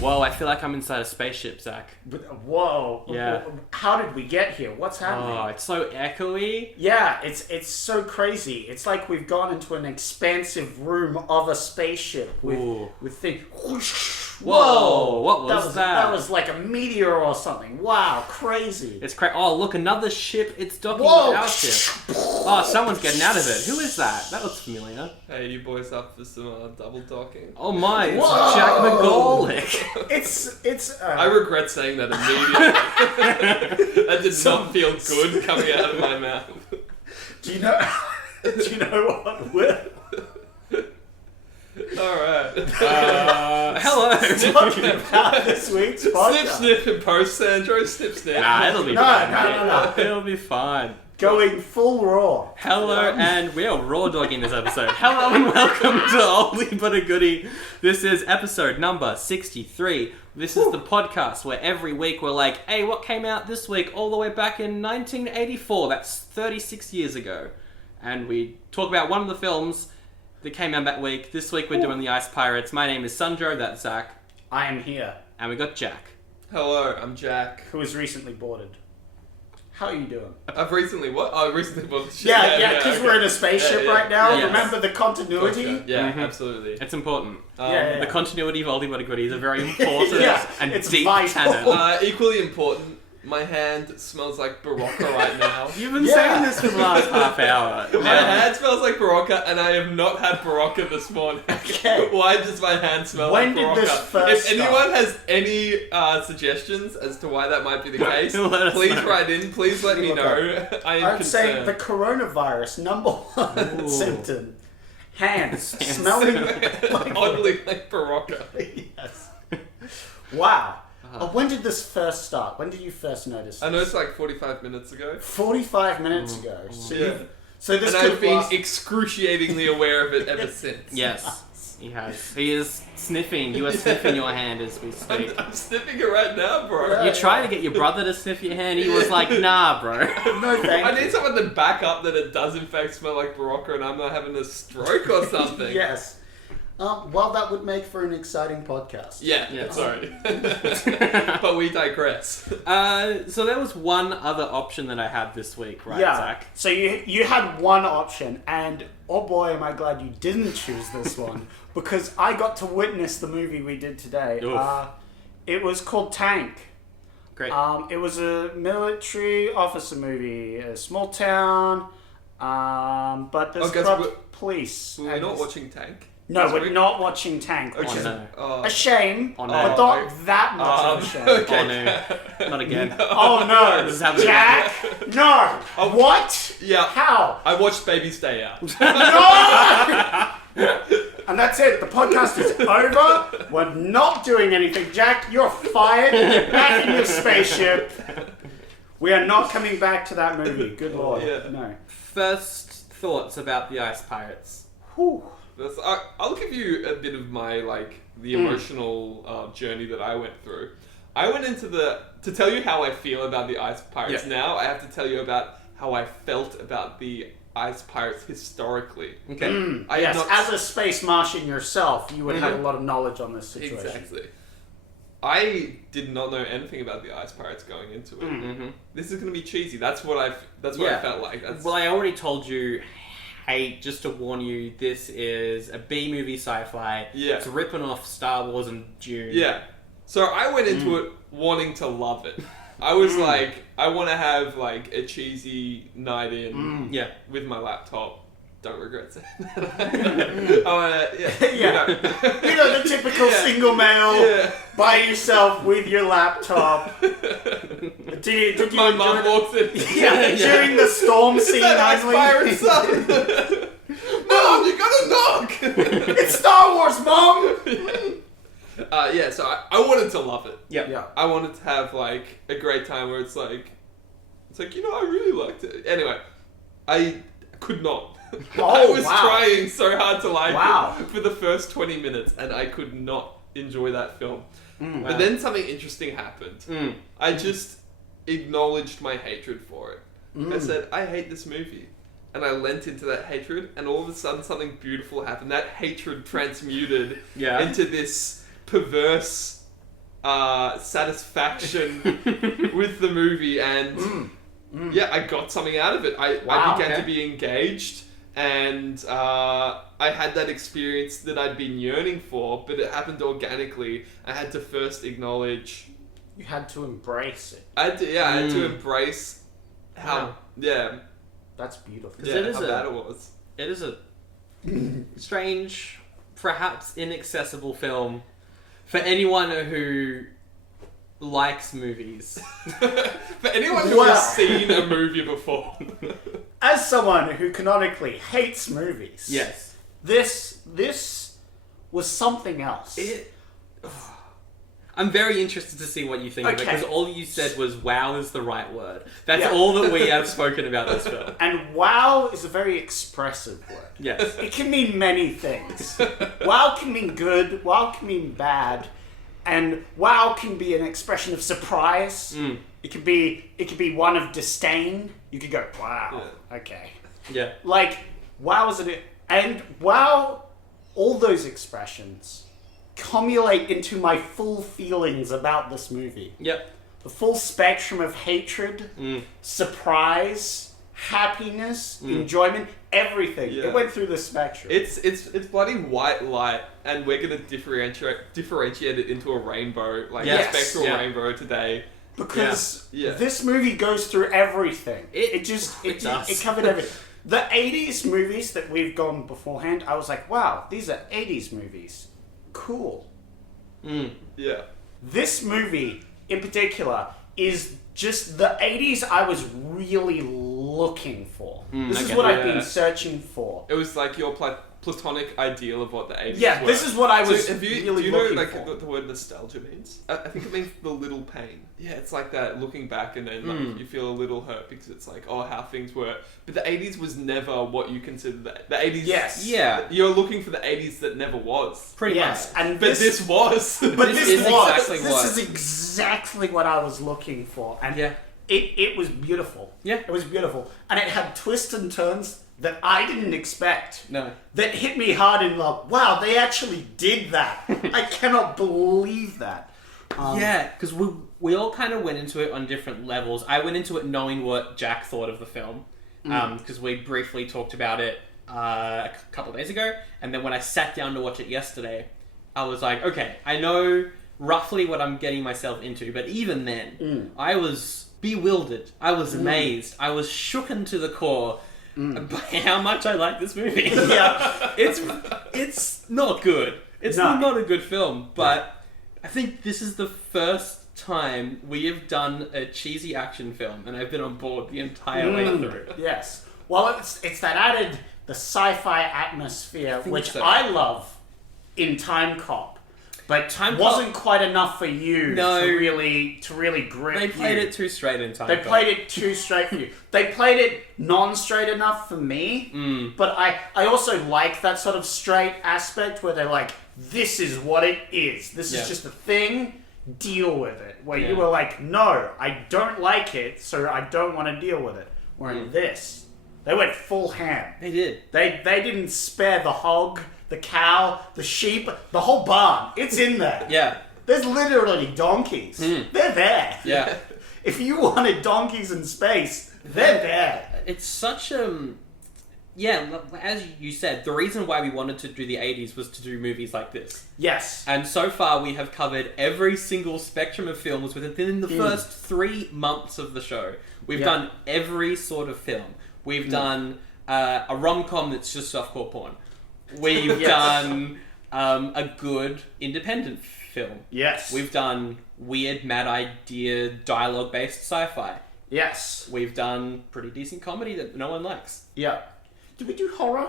Whoa, I feel like I'm inside a spaceship, Zach. Whoa. Yeah. How did we get here? What's happening? Oh, it's so echoey. Yeah, it's so crazy. It's like we've gone into an expansive room of a spaceship with things. Whoa, what was that? That was like a meteor or something. Wow, crazy. It's crazy. Oh, look, another ship. It's docking Whoa. with our ship. Oh, someone's getting out of it. Who is that? That looks familiar. Hey, you boys up for some double docking? Oh my, it's Whoa. Jack McGorlick. It's. I regret saying that immediately. That did not feel good coming out of my mouth. Do you know? Do you know what? Alright. Hello. Talking about this week's podcast. Snip, snip, and post, Sandro. Snip, snip. Nah, it'll be fine. No. It'll be fine. Going full raw. Hello, and we are raw dogging this episode. Hello and welcome to Oldie but a Goodie. This is episode number 63. This is the podcast where every week we're like, hey, what came out this week all the way back in 1984? That's 36 years ago. And we talk about one of the films that came out that week. This week we're doing The Ice Pirates. My name is Sandro, that's Zach. I am here. And we got Jack. Hello, I'm Jack. Who was recently boarded. How are you doing? I've recently what? Oh, recently bought the ship. Yeah, because okay. we're in a spaceship Yeah. right now. Yes. Remember the continuity? Gotcha. Yeah, Mhm. absolutely. It's important. Yeah. The continuity of Oldie but a Goodie is a very important Yeah, and it's deep vital. canon. Equally important, my hand smells like Barocca right now. You've been Yeah. saying this for the last half hour. My hand smells like Barocca, and I have not had Barocca this morning. Okay. Why does my hand smell When like Barocca? did this first If anyone has any suggestions as to why that might be the case, Let us please know. write in. Please let me Look know. I am I'd say concerned. the coronavirus number one Ooh. symptom. Hands smelling like Oddly like Barocca. Yes. Wow. When did this first start? When did you first notice? I know it's like 45 minutes ago. 45 minutes ago. So Yeah. so this And could I've been last- excruciatingly aware of it ever since. Yes, he has. He is sniffing. You are sniffing your hand as we speak. I'm sniffing it right now, bro. Yeah. You tried to get your brother to sniff your hand. He was like, nah, bro. No thank I need you. someone to back up that it does in fact smell like Barocca and I'm not having a stroke or something. Yes. Well, that would make for an exciting podcast. Yeah, Yeah. sorry. But we digress. So there was one other option that I had this week, right, Yeah. Zach? So you had one option, and oh boy, am I glad you didn't choose this one because I got to witness the movie we did today. Oof. It was called Tank. Great. It was a military officer movie, a small town, but there's Oh, guys, corrupt police. We're and not there's- watching Tank? No, this we're week? not watching Tank. Which Oh, is no. Oh. a shame, Oh, no. but not that much of a shame. okay. Oh, no. Not again. Oh no, This is happening. Jack! No! What? Yeah. How? I watched Baby Stay Out. No! And that's it. The podcast is over. We're not doing anything. Jack, you're fired. Get back in your spaceship. We are not coming back to that movie. Good lord. Yeah. No. First thoughts about the Ice Pirates. Whew. I'll give you a bit of my, the emotional journey that I went through. I went into to tell you how I feel about the Ice Pirates now, I have to tell you about how I felt about the Ice Pirates historically. Okay. Yes, as a space Martian yourself, you would have a lot of knowledge on this situation. Exactly. I did not know anything about the Ice Pirates going into it. Mm-hmm. This is going to be cheesy. That's what I felt like. Well, I already told you, hey, just to warn you, this is a B-movie sci-fi. Yeah. It's ripping off Star Wars and Dune. Yeah. So I went into it wanting to love it. I was like, I want to have a cheesy night in Yeah. with my laptop. Don't regret saying that. Yeah. You know, the typical single male Yeah. by yourself with your laptop. Did you My enjoy mum the- walks in. Yeah, during the storm scene That Ice only. Pirate son. Mom, you gotta knock. It's Star Wars, Mom! So I wanted to love it. Yeah. I wanted to have a great time where it's I really liked it. Anyway, I could not. I was trying so hard to like it for the first 20 minutes and I could not enjoy that film. But then something interesting happened. I just acknowledged my hatred for it. I said, I hate this movie. and I lent into that hatred, and all of a sudden something beautiful happened. That hatred transmuted into this perverse satisfaction with the movie, and I got something out of it. I began to be engaged, and I had that experience that I'd been yearning for, but it happened organically. I had to first acknowledge... You had to embrace it. I had to embrace how... Yeah. That's beautiful. Yeah, how bad it was. It is a strange, perhaps inaccessible film for anyone who likes movies. For anyone who has seen a movie before. As someone who canonically hates movies, yes, this was something else. I'm very interested to see what you think of it, because all you said was "wow" is the right word. That's Yeah. all that we have spoken about this film. And wow is a very expressive word. Yes. It can mean many things. Wow can mean good, wow can mean bad, and wow can be an expression of surprise. It could be one of disdain. You could go, wow, okay. Yeah. Like, wow is it, and wow, all those expressions cumulate into my full feelings about this movie. Yep. The full spectrum of hatred, surprise, happiness, enjoyment, everything. Yeah. It went through the spectrum. It's bloody white light, and we're gonna differentiate it into a rainbow, like a spectral rainbow today. Because this movie goes through everything. It covered everything. The 80s movies that we've gone beforehand, I was like, wow, these are 80s movies. Cool. Yeah. This movie, in particular, is just the 80s I was really looking for. This is what I've been searching for. It was like your platonic ideal of what the 80s Yeah, were. this is what I was do you looking know for. the word nostalgia means? I think it means the little pain. Yeah, it's like that, looking back and then like, you feel a little hurt because it's like, oh, how things were. But the 80s was never what you consider the 80s. Yes. Yeah. You're looking for the 80s that never was. Pretty much. And But this was. But this is exactly this what. is exactly what I was looking for. And it was beautiful. Yeah. It was beautiful. And it had twists and turns that I didn't expect. No. That hit me hard in love. Wow, they actually did that. I cannot believe that. Because we all kind of went into it on different levels. I went into it knowing what Jack thought of the film, because we briefly talked about it a couple of days ago, and then when I sat down to watch it yesterday, I was like, okay, I know roughly what I'm getting myself into, but even then, I was bewildered, I was amazed, I was shooken to the core by how much I like this movie. Yeah. It's not good. It's not a good film, but I think this is the first time we have done a cheesy action film, and I've been on board the entire way through. Yes. Well, it's that added the sci-fi atmosphere, which so. I love in Time Cop. But Time wasn't quite enough for you No. to really grip They played you. it too straight in time. They played it too straight for you. They played it non-straight enough for me, but I also like that sort of straight aspect where they're like, this is what it is. This is just a thing, deal with it. Where you were like, no, I don't like it, so I don't want to deal with it. Where in this, they went full ham. They did. They didn't spare the hog, the cow, the sheep, the whole barn. It's in there. Yeah. There's literally donkeys. They're there. Yeah. If you wanted donkeys in space, they're there. It's such as you said, the reason why we wanted to do the 80s was to do movies like this. Yes. And so far we have covered every single spectrum of films within the first 3 months of the show. We've done every sort of film. We've done a rom-com that's just softcore porn. We've done a good independent film. Yes. We've done weird, mad idea, dialogue-based sci-fi. Yes. We've done pretty decent comedy that no one likes. Yeah. Did we do horror?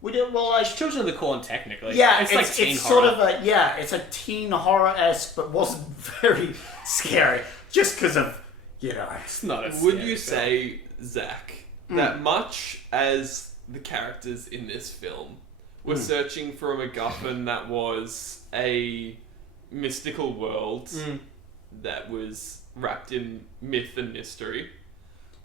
We did, well, like... Children of the Corn, technically. Yeah, it's like teen sort horror. of it's a teen horror-esque, but wasn't very scary. Just because of, It's not a Would scary you film. say, Zach, that much as the characters in this film were searching for a MacGuffin that was a mystical world that was wrapped in myth and mystery,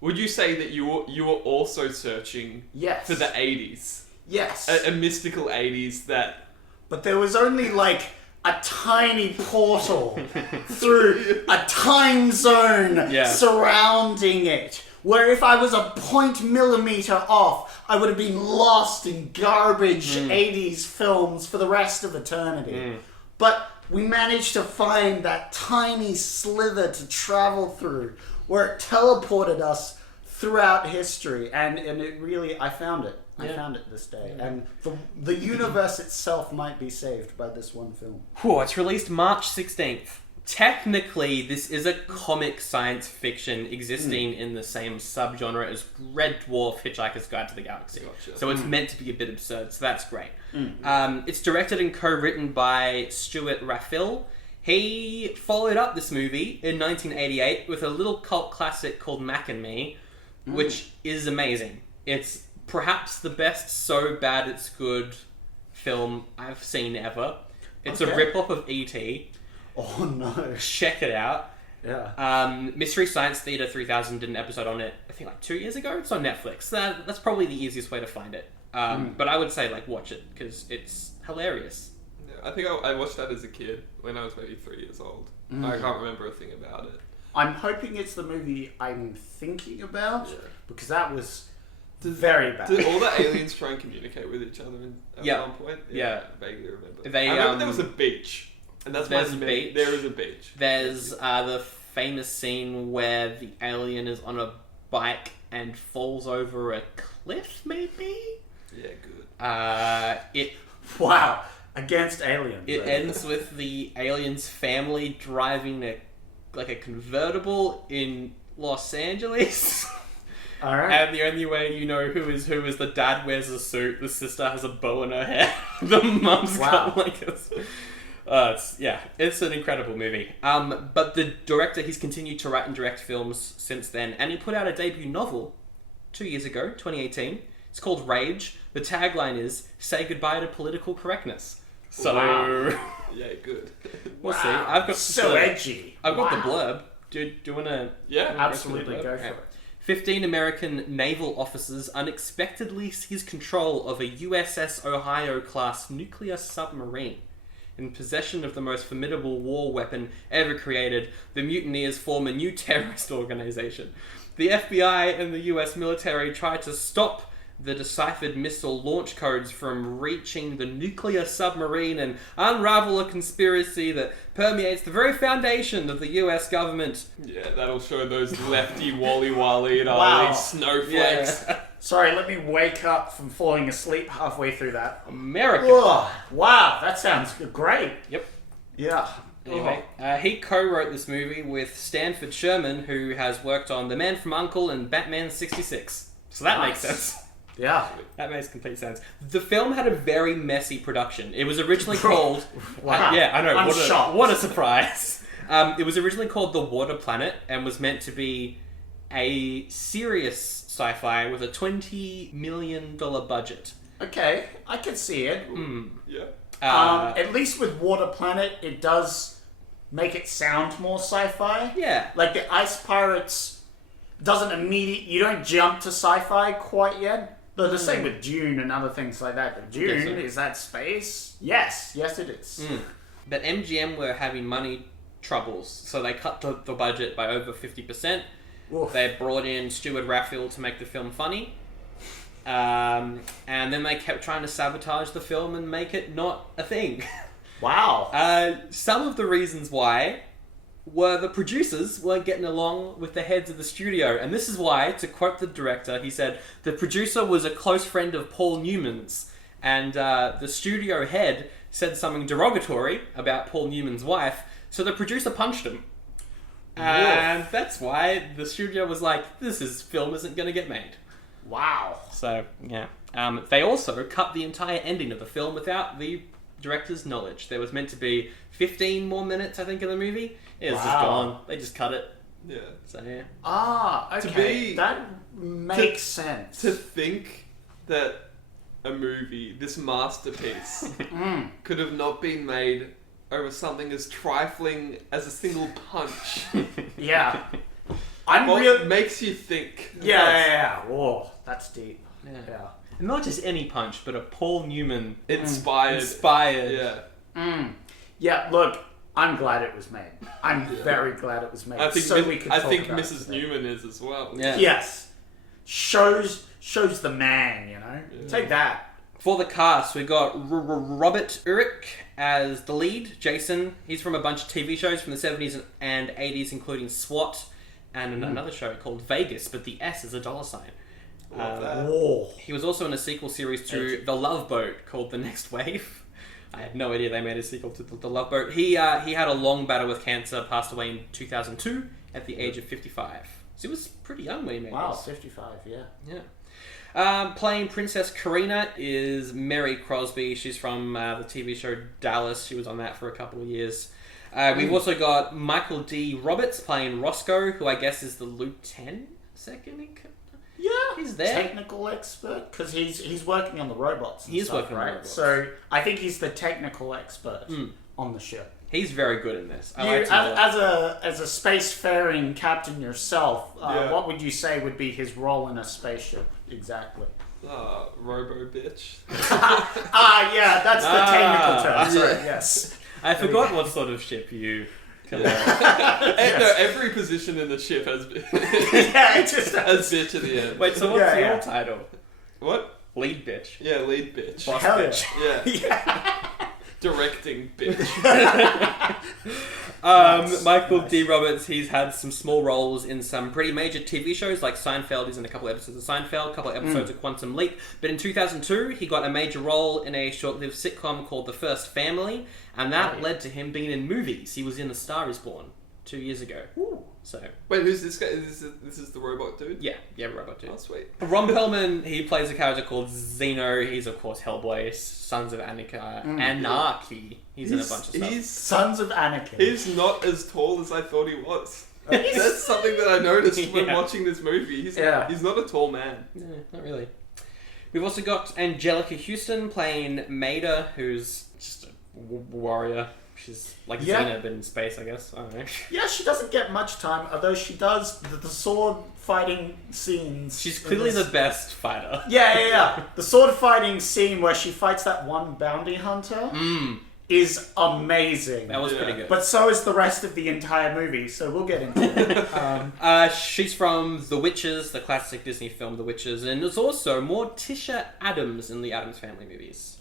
would you say that you were also searching Yes. for the 80s? Yes. A mystical 80s that... But there was only like a tiny portal through a time zone surrounding it. Where if I was a 0.0 off, I would have been lost in garbage 80s films for the rest of eternity. But we managed to find that tiny slither to travel through where it teleported us throughout history. And it really, I found it. I found it this day. And the universe itself might be saved by this one film. Whew, it's released March 16th. Technically, this is a comic science fiction existing in the same subgenre as Red Dwarf, Hitchhiker's Guide to the Galaxy. Gotcha. So it's meant to be a bit absurd, so that's great. It's directed and co-written by Stuart Raphael. He followed up this movie in 1988 with a little cult classic called Mac and Me, which is amazing. It's perhaps the best so bad it's good film I've seen ever. It's a rip-off of E.T. Oh no. Check it out. Yeah. Mystery Science Theater 3000 did an episode on it, I think like 2 years ago. It's on Netflix. That's probably the easiest way to find it. But I would say like watch it because it's hilarious. Yeah, I think I watched that as a kid when I was maybe 3 years old. I can't remember a thing about it. I'm hoping it's the movie I'm thinking about because that was very bad. Did all the aliens try and communicate with each other at one point? Yeah. I vaguely remember. They, I remember there was a beach. And that's there's a beach. There is a beach. There's the famous scene where the alien is on a bike and falls over a cliff, maybe? Yeah, good. Wow. Against aliens. It ends with the alien's family driving a convertible in Los Angeles. All right. And the only way you know who is the dad wears a suit, the sister has a bow in her hair, the mum's got like a... it's an incredible movie. But the director, he's continued to write and direct films since then, and he put out a debut novel 2 years ago, 2018. It's called Rage. The tagline is "Say goodbye to political correctness." So, yeah, good. We'll see. I've got so edgy. I've got the blurb. Do you want to? Yeah, absolutely go for it. 15 American naval officers unexpectedly seize control of a USS Ohio-class nuclear submarine. In possession of the most formidable war weapon ever created, the mutineers form a new terrorist organization. The FBI and the US military try to stop the deciphered missile launch codes from reaching the nuclear submarine and unravel a conspiracy that permeates the very foundation of the US government. Yeah, that'll show those lefty wally-wally and all these snowflakes. Yeah. Sorry, let me wake up from falling asleep halfway through that. America. Ugh, wow, that sounds great. Yep. Yeah. Anyway, he co-wrote this movie with Stanford Sherman, who has worked on The Man from U.N.C.L.E. and Batman 66. So that makes sense. Yeah. That makes complete sense. The film had a very messy production. It was originally called... Wow. Yeah, I know. I'm shocked. What a surprise. It was originally called The Water Planet and was meant to be a serious sci-fi with a $20 million budget. Okay, I can see it. Yeah. At least with Water Planet, it does make it sound more sci-fi. Yeah. Like the Ice Pirates doesn't immediately... You don't jump to sci-fi quite yet. But the same with Dune and other things like that. But Dune, is that space? Yes. Yes, it is. But MGM were having money troubles, so they cut the budget by over 50%. Oof. They brought in Stuart Raphael to make the film funny. And then they kept trying to sabotage the film and make it not a thing. Wow. Some of the reasons why were the producers weren't getting along with the heads of the studio. And this is why, to quote the director, he said, the producer was a close friend of Paul Newman's. And the studio head said something derogatory about Paul Newman's wife, so the producer punched him. And that's why the studio was like, this film isn't going to get made. Wow. So, yeah. They also cut the entire ending of the film without the director's knowledge. There was meant to be 15 more minutes, I think, of the movie. It was just gone. They just cut it. Yeah. So, yeah. Ah, okay. That makes sense. To think that a movie, this masterpiece, could have not been made over something as trifling as a single punch. Yeah. What makes you think? Yeah. Oh, that's deep. Yeah. And not just any punch, but a Paul Newman Inspired. Yeah. Yeah, look, I'm glad it was made. I'm very glad it was made. I think Mrs. Newman is as well. Yeah. Yes. Shows the man, you know? Yeah. Take that. For the cast, we got Robert Urich as the lead, Jason. He's from a bunch of TV shows from the 70s and 80s, including SWAT and another show called Vegas, but the S is a dollar sign. He was also in a sequel series to The Love Boat called The Next Wave. I had no idea they made a sequel to The Love Boat. He had a long battle with cancer, passed away in 2002 at the age of 55. So he was pretty young when he made this. 55, yeah. Yeah. Playing Princess Karina is Mary Crosby. She's from the TV show Dallas. She was on that for a couple of years. We've also got Michael D. Roberts playing Roscoe, who I guess is the lieutenant second in command. Yeah, he's there. Technical expert, because he's working on the robots. He is working on the robots. So I think he's the technical expert on the ship. He's very good in this. As a spacefaring captain yourself, what would you say would be his role in a spaceship exactly? Robo bitch. Yeah, that's the technical term. Sorry, yes. I forgot what sort of ship you. No, every position in the ship has it just has bitch at the end. Wait, so what's your title? What? Lead bitch. Yeah, lead bitch. Boss Hell bitch. Yeah. Directing bitch. Michael D. Roberts, he's had some small roles in some pretty major TV shows like Seinfeld. He's in a couple episodes of Seinfeld, a couple of episodes of Quantum Leap. But in 2002, he got a major role in a short-lived sitcom called The First Family, and that led to him being in movies. He was in A Star Is Born 2 years ago. Ooh. So wait, who's this guy? This is the robot dude? Yeah, robot dude. Oh, sweet. Ron Perlman, he plays a character called Zeno. He's, of course, Hellboy, Sons of Anarchy. He's in a bunch of stuff. Sons of Anarchy. He's not as tall as I thought he was. That's something that I noticed when watching this movie. He's not a tall man. No, not really. We've also got Anjelica Huston playing Maida, who's just a warrior. She's like Xena, but in space, I guess. I don't know. Yeah, she doesn't get much time, although she does the sword fighting scenes. She's clearly the best fighter. Yeah. The sword fighting scene where she fights that one bounty hunter is amazing. That was pretty good. But so is the rest of the entire movie, so we'll get into it. She's from The Witches, the classic Disney film The Witches, and there's also Morticia Addams in the Addams Family movies.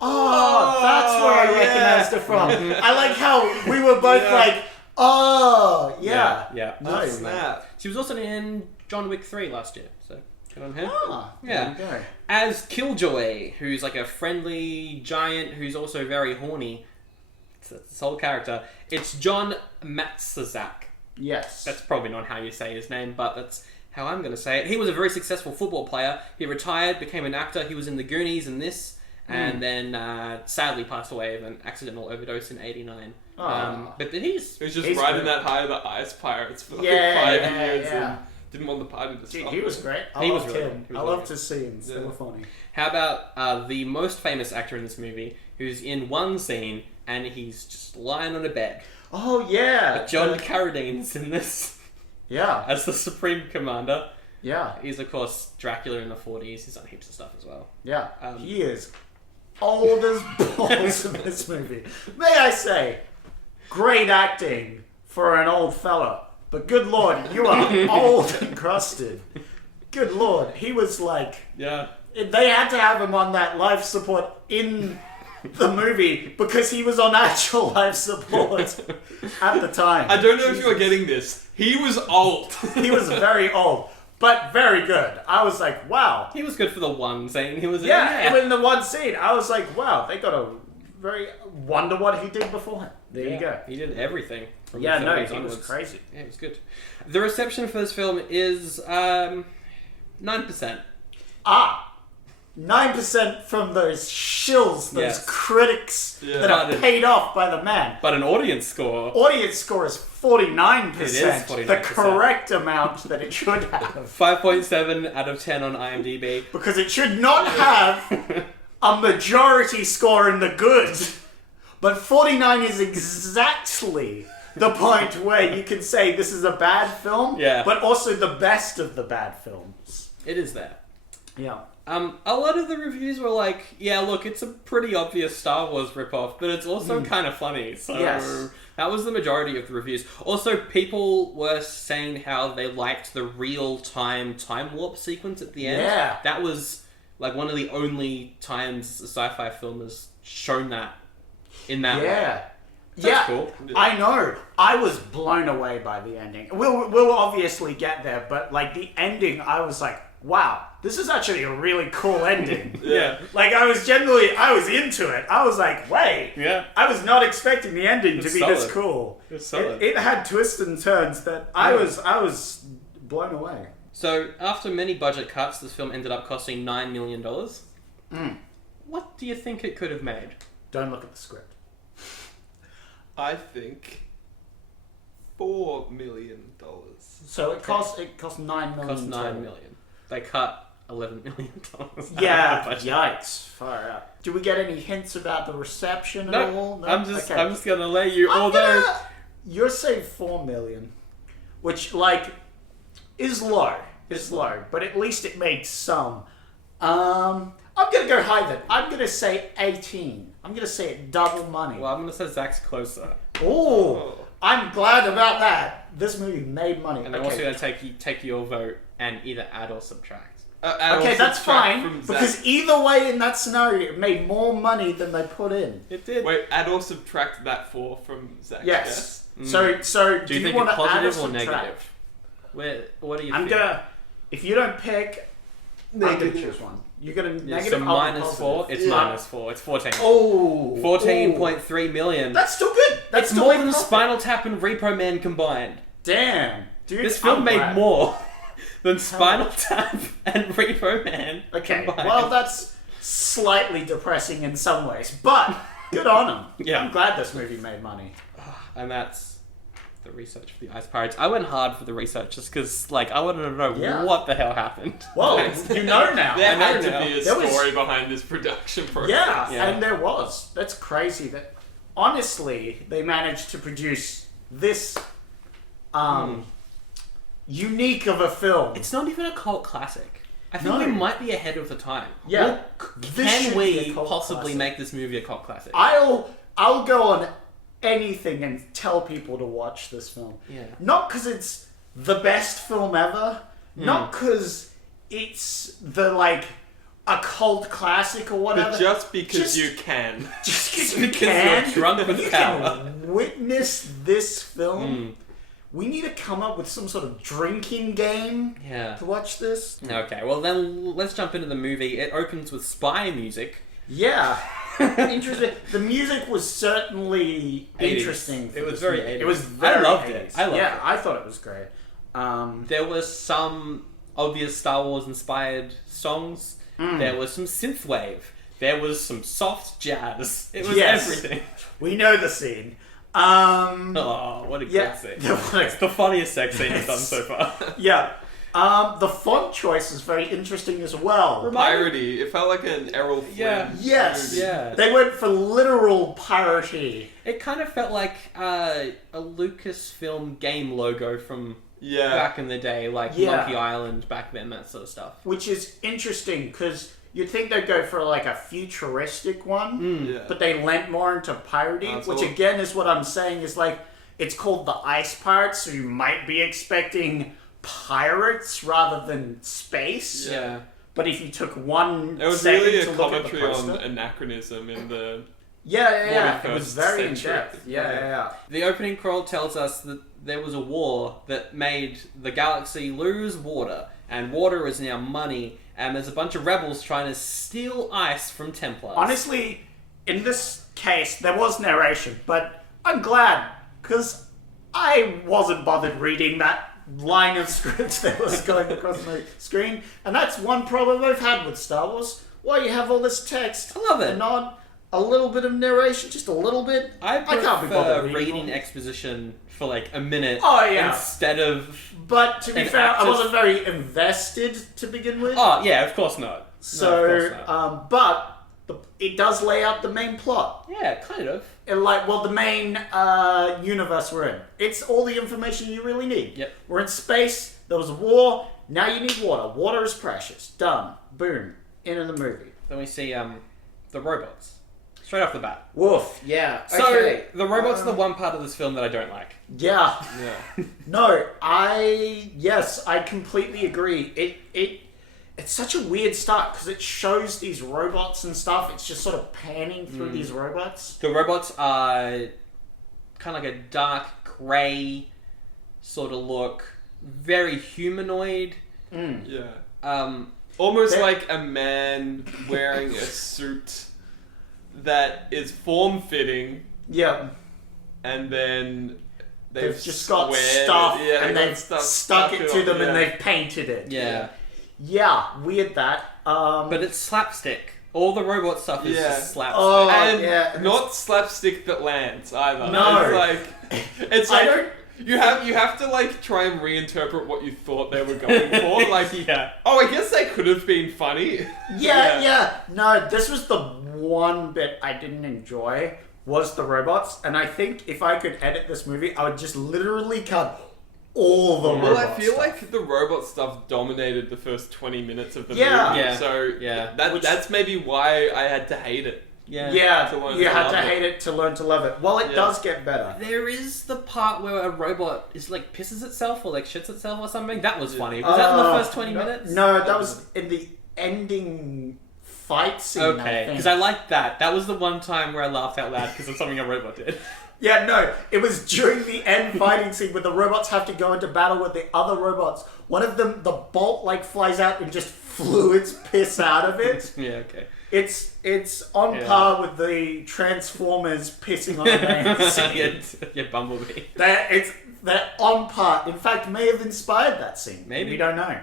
Oh, that's where I recognized her from. I like how we were both like, oh, yeah. Nice. She was also in John Wick 3 last year, so good on her. There you go. As Killjoy, who's like a friendly giant who's also very horny. It's a whole character. It's John Matzazak. Yes. That's probably not how you say his name, but that's how I'm going to say it. He was a very successful football player. He retired, became an actor. He was in The Goonies and this. And then sadly passed away of an accidental overdose in '89. But he's just riding that high of the ice pirates for like 5 years and didn't want the party to stop. He was great. He was really good. I loved his scenes. They were funny. How about the most famous actor in this movie, who's in one scene and he's just lying on a bed? Oh yeah, John Carradine's in this. Yeah, as the Supreme Commander. Yeah, he's of course Dracula in the 40s. He's done heaps of stuff as well. Yeah, he is old as balls in this movie. May I say, great acting for an old fella. But good lord, you are old and crusted. Good lord, he was like... Yeah. They had to have him on that life support in the movie because he was on actual life support at the time. I don't know if you are getting this. He was old. He was very old. But very good. I was like, wow. He was good for the one scene. He was in the one scene. I was like, wow, they got a very... Wonder what he did beforehand. There you go. He did everything. He was crazy. Yeah, it was good. The reception for this film is 9%. 9% from those shills, those critics that are paid off by the man. But an audience score... Audience score is 49%. It is 49%. The correct amount that it should have. 5.7 out of 10 on IMDb. Because it should not have a majority score in the good. But 49 is exactly the point where you can say this is a bad film, Yeah. but also the best of the bad films. It is there. Yeah. A lot of the reviews were like, yeah, look, it's a pretty obvious Star Wars ripoff, but it's also kind of funny. So Yes. that was the majority of the reviews. Also, people were saying how they liked the real-time time warp sequence at the end. Yeah. That was like one of the only times a sci-fi film has shown that in that way. Yeah. That's cool. I know. I was blown away by the ending. We'll obviously get there, but like the ending, I was like, wow, this is actually a really cool ending. Yeah. Like I was into it. I was like, wait. Yeah. I was not expecting the ending to It's be solid. this cool. It's solid. It had twists and turns that I was blown away. So, after many budget cuts, this film ended up costing $9 million. What do you think it could have made? Don't look at the script. I think $4 million. So it cost $9 million. Cost $9 total. million. They cut $11 million. Yeah, yikes! Far out. Do we get any hints about the reception at all? No, I'm just Okay. gonna let you. Although You're saying $4 million, which like is low. It's low, but at least it made some. I'm gonna go high then. I'm gonna say 18. I'm gonna say it double money. well, I'm gonna say Zach's closer, Oh, I'm glad about that. This movie made money. and I'm also gonna take your vote and either add or subtract. Okay, that's fine. Because either way in that scenario, it made more money than they put in. It did. Wait, add or subtract that 4 from Zach's Yes. guess? So do you think want it's to add or positive or subtract? negative? What do you? I'm think? gonna. If you don't pick, I'm gonna Negative. choose one. You're gonna Yeah, negative. so I'll be minus positive. 4. It's Yeah. minus 4. It's 14. Oh, 14.3 million. That's still good. That's It's still more make than profit. Spinal Tap and Repo Man combined. Damn, dude. This film I'm made glad. more than Spinal Tap and Repo Man. Okay, combined. well that's slightly depressing in some ways, but good on them. Yeah. I'm glad this movie made money. And that's the research for the Ice Pirates. I went hard for the research just because, like, I wanted to know Yeah. what the hell happened. Well, you know now. There I know had to now. be a There was- story behind this production process. Yeah, Yeah. and there was. That's crazy. That honestly, they managed to produce this unique of a film. It's not even a cult classic. I think No. we might be ahead of the time. Yeah. Well, This can should be we a cult possibly classic. make this movie a cult classic? I'll go on anything and tell people to watch this film. Yeah. Not because it's the best film ever. Not because it's the like a cult classic or whatever. But just because Just- you can. Just because Because you can, you're drunk with you power. can witness this film. We need to come up with some sort of drinking game Yeah. to watch this. Okay, well then let's jump into the movie. It opens with spy music. Yeah. Interesting. The music was certainly 80s. interesting. for It was this very movie. 80s. It was I very loved it. 80s. I loved yeah, it. I thought it was great. There was some obvious Star Wars inspired songs. There was some synthwave. There was some soft jazz. It was Yes. everything. We know the scene. Oh, what a Yeah. good scene. What a- It's the funniest sex scene I've done so far. Yeah. The font choice is very interesting as well. Piratey. It felt like an Errol Flynn. Yeah. Yes. Yeah. They went for literal piratey. It kind of felt like a Lucasfilm game logo from Yeah. back in the day, like Yeah. Monkey Island back then, that sort of stuff. Which is interesting because you'd think they'd go for like a futuristic one, Yeah. but they lent more into piratey, That's which all- again is what I'm saying is like it's called the Ice Pirates, so you might be expecting pirates rather than space. Yeah. But if you took one It was second really to a look at the commentary poster, on anachronism in the yeah, it 41st was very in century. depth. Yeah. The opening crawl tells us that there was a war that made the galaxy lose water, and water is now money, and there's a bunch of rebels trying to steal ice from Templars. Honestly, in this case, there was narration, but I'm glad because I wasn't bothered reading that line of script that was going across my screen, and that's one problem I've had with Star Wars. Why you have all this text? I love it. And not a little bit of narration, just a little bit. I can't be prefer bothered reading all. exposition for like a minute Oh, yeah. instead of... But to be And fair, I actors- wasn't very invested to begin with. Oh, yeah, of course not. So, No, of course not. but it does lay out the main plot. Yeah, kind of. the main universe we're in. It's all the information you really need. Yep. We're in space. There was a war. Now you need water. Water is precious. Done. Boom. Into the movie. Then we see the robots. Straight off the bat. Woof. Yeah. So, okay. the robots are the one part of this film that I don't like. Yeah. Yeah. No, I completely agree. It's such a weird start because it shows these robots and stuff. It's just sort of panning through these robots. The robots are kind of like a dark grey sort of look, very humanoid. Yeah. Almost like a man wearing a suit that is form-fitting. Yeah. And then they've just got stuff and they've stuck it to them and they've painted it. Yeah. Yeah, weird that. But it's slapstick. All the robot stuff is just slapstick. Oh, and not slapstick that lands either. No. It's like you have to like try and reinterpret what you thought they were going for. Like, oh, I guess they could have been funny. Yeah. No, this was the one bit I didn't enjoy was the robots, and I think if I could edit this movie, I would just literally cut all the robots. Well, I feel like the robot stuff dominated the first 20 minutes of the movie. Yeah. So that's maybe why I had to hate it. You had to hate it to learn to love it. Well, it does get better. There is the part where a robot is like pisses itself or like shits itself or something. That was funny. Was that in the first 20 minutes? No, that was in the ending fight scene. Okay, because I liked that. That was the one time where I laughed out loud because of something a robot did. Yeah, no, it was during the end fighting scene where the robots have to go into battle with the other robots. One of them, the bolt flies out and just flew its piss out of it. Yeah, okay. It's on par with the Transformers pissing on a man scene. Yeah, Bumblebee. They're on par. In fact, may have inspired that scene. Maybe. We don't know.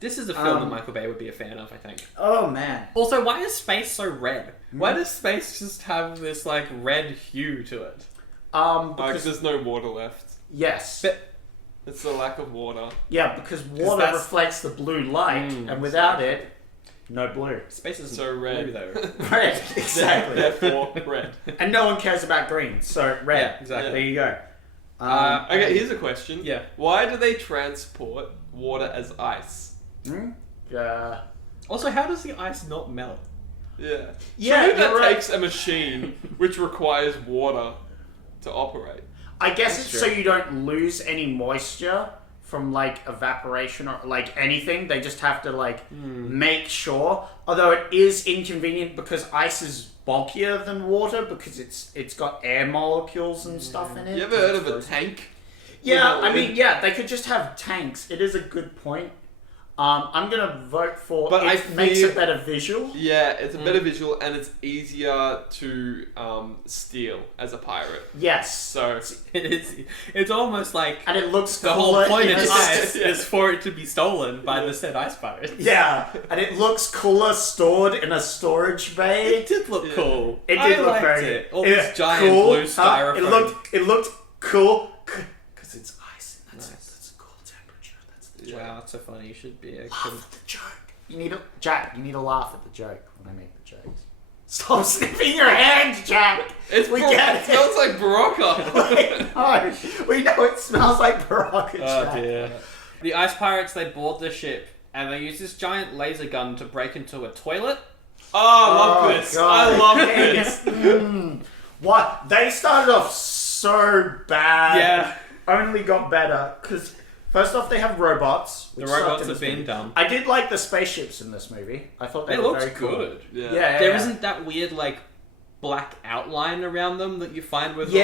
This is a film that Michael Bay would be a fan of, I think. Oh, man. Also, why is space so red? Why does space just have this, like, red hue to it? Because there's no water left. Yes. But it's the lack of water. Yeah, because water reflects the blue light, and without it, no blue. Space is so red. blue, though. Red, exactly. Therefore, red. And no one cares about green, so red. Yeah, exactly. There you go. Okay, here's a question. Yeah. Why do they transport water as ice? Also, how does the ice not melt? Yeah. Yeah, Surely that you're right. takes a machine which requires water to operate. I guess That's it's true. so you don't lose any moisture from like evaporation or like anything. They just have to like make sure. Although it is inconvenient because ice is bulkier than water because it's got air molecules and stuff in it. You ever heard of a tank? Yeah, I mean, they could just have tanks. It is a good point. I'm gonna vote for. But it makes a better visual. Yeah, it's a better visual and it's easier to steal as a pirate. Yes. So It is. It's almost like And it looks the whole cooler point in of a- ice is for it to be stolen by the said ice pirates. Yeah, and it looks cooler stored in a storage bay. It did look cool. It I did look liked very it. All it- this giant cool, blue styrofoam. It looked cool because it's ice. And that's a cool temperature. That's the joke. Wow, that's so funny. You should be a Laugh at the joke. You need to laugh at the joke when I make the jokes. Stop sniffing your hands, Jack. We get it smells like Barocca. No, we know it smells like Barocca, Jack. Oh dear. The ice pirates, they board the ship and they use this giant laser gun to break into a toilet. Oh, I love this. God. I love this. What? They started off so bad. Yeah. Only got better because first off they have robots. The which sucked robots in have this been movie. dumb. I did like the spaceships in this movie. I thought they They were looked very cool. good. Yeah. There isn't that weird like black outline around them that you find with with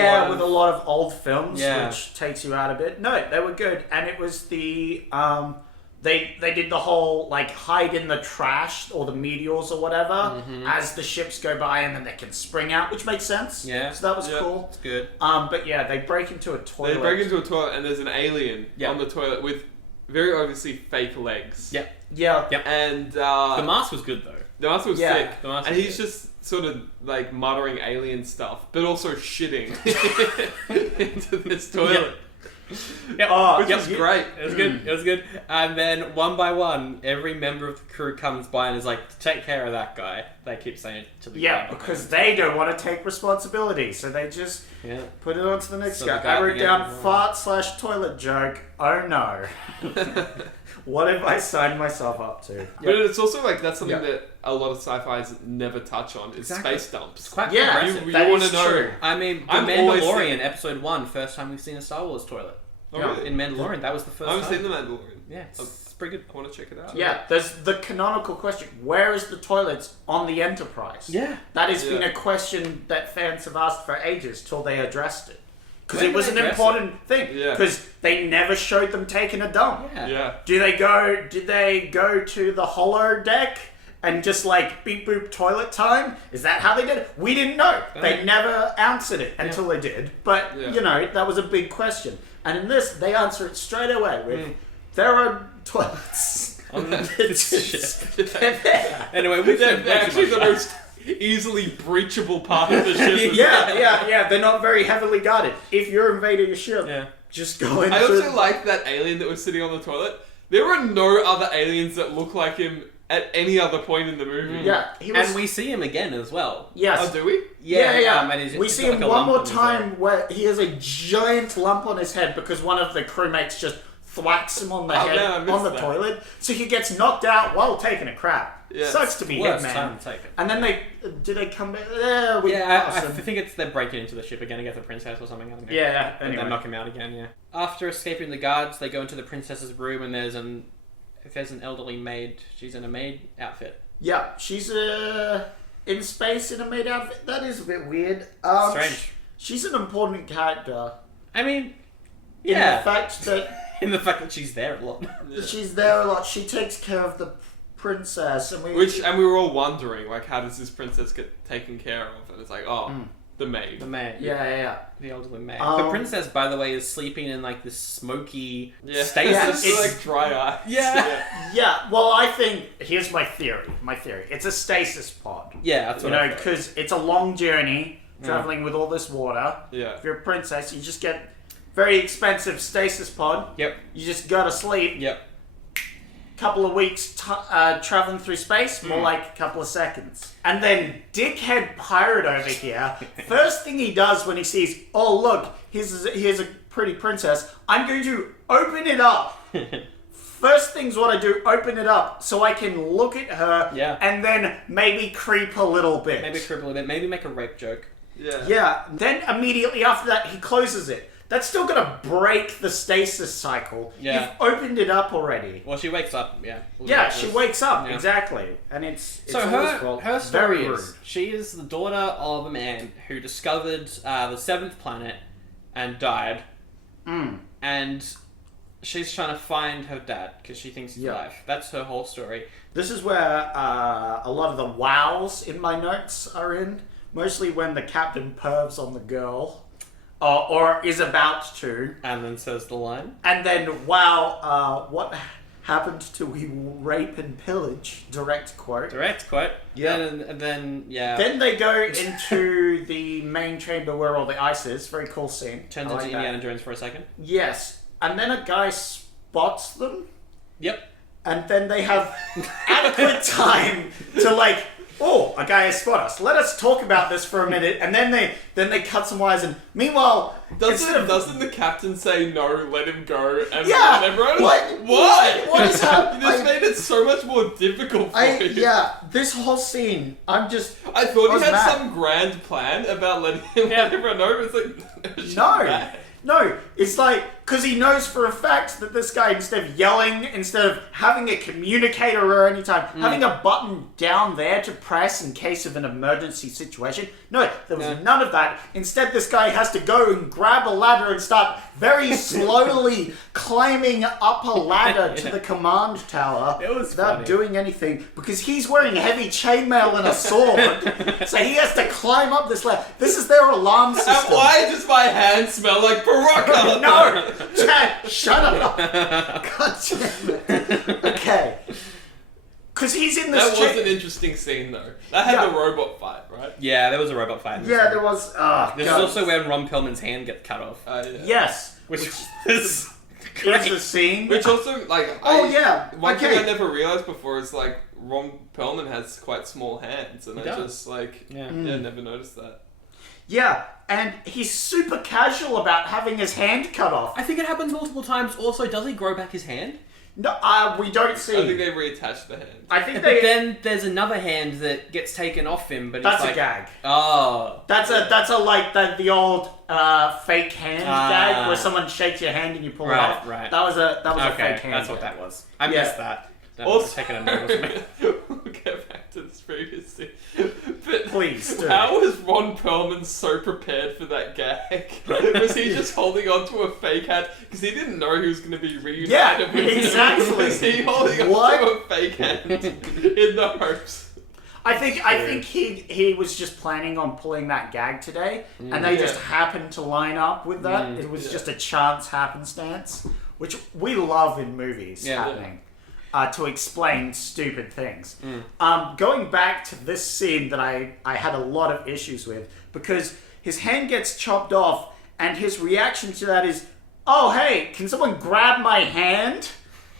a lot of old films, Yeah. which takes you out a bit. No, they were good, and it was the they did the whole like hide in the trash or the meteors or whatever as the ships go by, and then they can spring out, which makes sense. Yeah. So that was Yeah. cool. It's good. But yeah, they break into a toilet. They break into a toilet and there's an alien Yeah. on the toilet with very obviously fake legs. Yeah. Yeah. Yep. And The mask was good though. the master was Yeah. sick. The mask And was he's good. just sort of like muttering alien stuff, but also shitting into this toilet. Yep. Oh, Which was great. It was good. It was good. And then one by one, every member of the crew comes by and is like, "Take care of that guy." They keep saying it to the Yeah, guy. because they don't want to take responsibility, so they just put it on to the next So guy. the guy I wrote can down get fart/toilet joke. Oh no. What have I signed myself up to? But it's also like that's something Yeah. that a lot of sci-fis never touch on. Is Exactly. space dumps. It's quite Yeah, progressive. You that want to is know? true. I mean, The I'm always Mandalorian, episode 1, first time we've seen a Star Wars toilet. Oh, Yeah. really? In Mandalorian, that was the first I haven't time. seen The Mandalorian. Yeah, it's pretty good. I want to check it out. Yeah, there's the canonical question: where is the toilets on the Enterprise? Yeah. That has been Yeah. a question that fans have asked for ages till they addressed it. Because When it did was they an address important thing. Yeah. Because they never showed them taking a dump. Yeah. Yeah. Did they go to the holo deck and just like beep boop toilet time? Is that how they did it? We didn't know. They never answered it until they did. But you know, that was a big question. And in this, they answer it straight away with there are toilets. This ship. They're there. Anyway, we They're said actually the most easily breachable part of the ship. Yeah. They're not very heavily guarded. If you're invading a ship, Yeah. just go into. I also like that alien that was sitting on the toilet. There were no other aliens that look like him at any other point in the movie. Yeah, he was. And we see him again as well. Yes. Oh, do we? Yeah. and he's We got see him like a one lump more on his time head. where he has a giant lump on his head because one of the crewmates just thwacks him on the head man, I missed on the that. toilet. So he gets knocked out while taking a crap. Yeah. Sucks to be Worst Hitman. time to take it. And then they come back? Yeah, we Yeah, pass I him. think it's they're breaking into the ship again to get the princess or something. I don't know. Yeah, And anyway. then knock him out again. Yeah. After escaping the guards, they go into the princess's room, and there's an elderly maid. She's in a maid outfit. Yeah, she's in space in a maid outfit. That is a bit weird. Strange. She's an important character. I mean, In yeah. the fact that In the fact that she's there a lot. she's there a lot. She takes care of the princess, and we were all wondering, like, how does this princess get taken care of? And it's like, the maid. The maid. Yeah. The elderly maid. The princess, by the way, is sleeping in like this smoky stasis. it's like dry ice. Yeah, well, I think here's my theory. It's a stasis pod. Yeah, that's You what I know, thought. because it's a long journey traveling with all this water. Yeah. If you're a princess, you just get very expensive stasis pod. Yep. You just go to sleep. Yep. Couple of weeks traveling through space, more like a couple of seconds. And then dickhead pirate over here, first thing he does when he sees, oh look, here's a pretty princess, I'm going to open it up. First thing's what I do, open it up so I can look at her and then maybe creep a little bit. Maybe creep a little bit. Maybe make a rape joke. Yeah. Yeah, then immediately after that, he closes it. That's still gonna break the stasis cycle. Yeah. You've opened it up already. Well, she wakes up. Yeah. Yeah, she wakes up, Yeah. exactly. And it's So all his fault. her story Very is rude. she is the daughter of a man who discovered the seventh planet and died, and she's trying to find her dad because she thinks he's alive. That's her whole story. This is where a lot of the wows in my notes are in. Mostly when the captain pervs on the girl. Or is about to. And then says the line. And then, wow, what happened to we rape and pillage? Direct quote. Direct quote. Yeah. And then yeah. Then they go into the main chamber where all the ice is. Very cool scene. Turns I like into that. Indiana Jones for a second. Yes. And then a guy spots them. Yep. And then they have adequate time to like, oh, a guy has spotted us. Let us talk about this for a minute. And then they cut some wires. And meanwhile, Doesn't the captain say no, let him go, and yeah, everyone? what is happening? You just made it so much more difficult for you. Yeah, this whole scene, I thought I he was had mad. some grand plan about letting him let everyone know. It's like it's just No, bad. no, it's like, because he knows for a fact that this guy, instead of yelling, instead of having a communicator or anytime, having a button down there to press in case of an emergency situation, no, there was none of that. Instead, this guy has to go and grab a ladder and start very slowly climbing up a ladder to the command tower It was without funny. doing anything, because he's wearing heavy chainmail and a sword, so he has to climb up this ladder. This is their alarm system. And why does my hand smell like Baraka? No! Chad, shut up! God damn it. Okay. Because he's in this That was an interesting scene though. That had the robot fight, right? Yeah, there was a robot fight. In this Yeah, one. there was... Oh, This God. is also where Ron Perlman's hand gets cut off. Yes. which is Here's great. the scene. Which also, like, one thing I never realized before is, like, Ron Perlman has quite small hands, and I just, like, never noticed that. Yeah, and he's super casual about having his hand cut off. I think it happens multiple times. Also, does he grow back his hand? No, we don't see. I think they reattached the hand. I think But then there's another hand that gets taken off him, but that's it's like, a gag. Oh, That's a like the old fake hand gag where someone shakes your hand and you pull it off. Right. That was a fake hand. That's what that was. I missed that. Also, taking a note. We'll get back to this previous scene. But Please do. How was Ron Perlman so prepared for that gag? Was he just holding on to a fake hand? Because he didn't know he was going to be reunited with him. Exactly. Was he holding on to a fake hand in the hopes? I think he was just planning on pulling that gag today, and they just happened to line up with that. It was just a chance happenstance, which we love in movies happening. To explain stupid things. Going back to this scene that I had a lot of issues with, because his hand gets chopped off, and his reaction to that is, "Oh hey, can someone grab my hand?"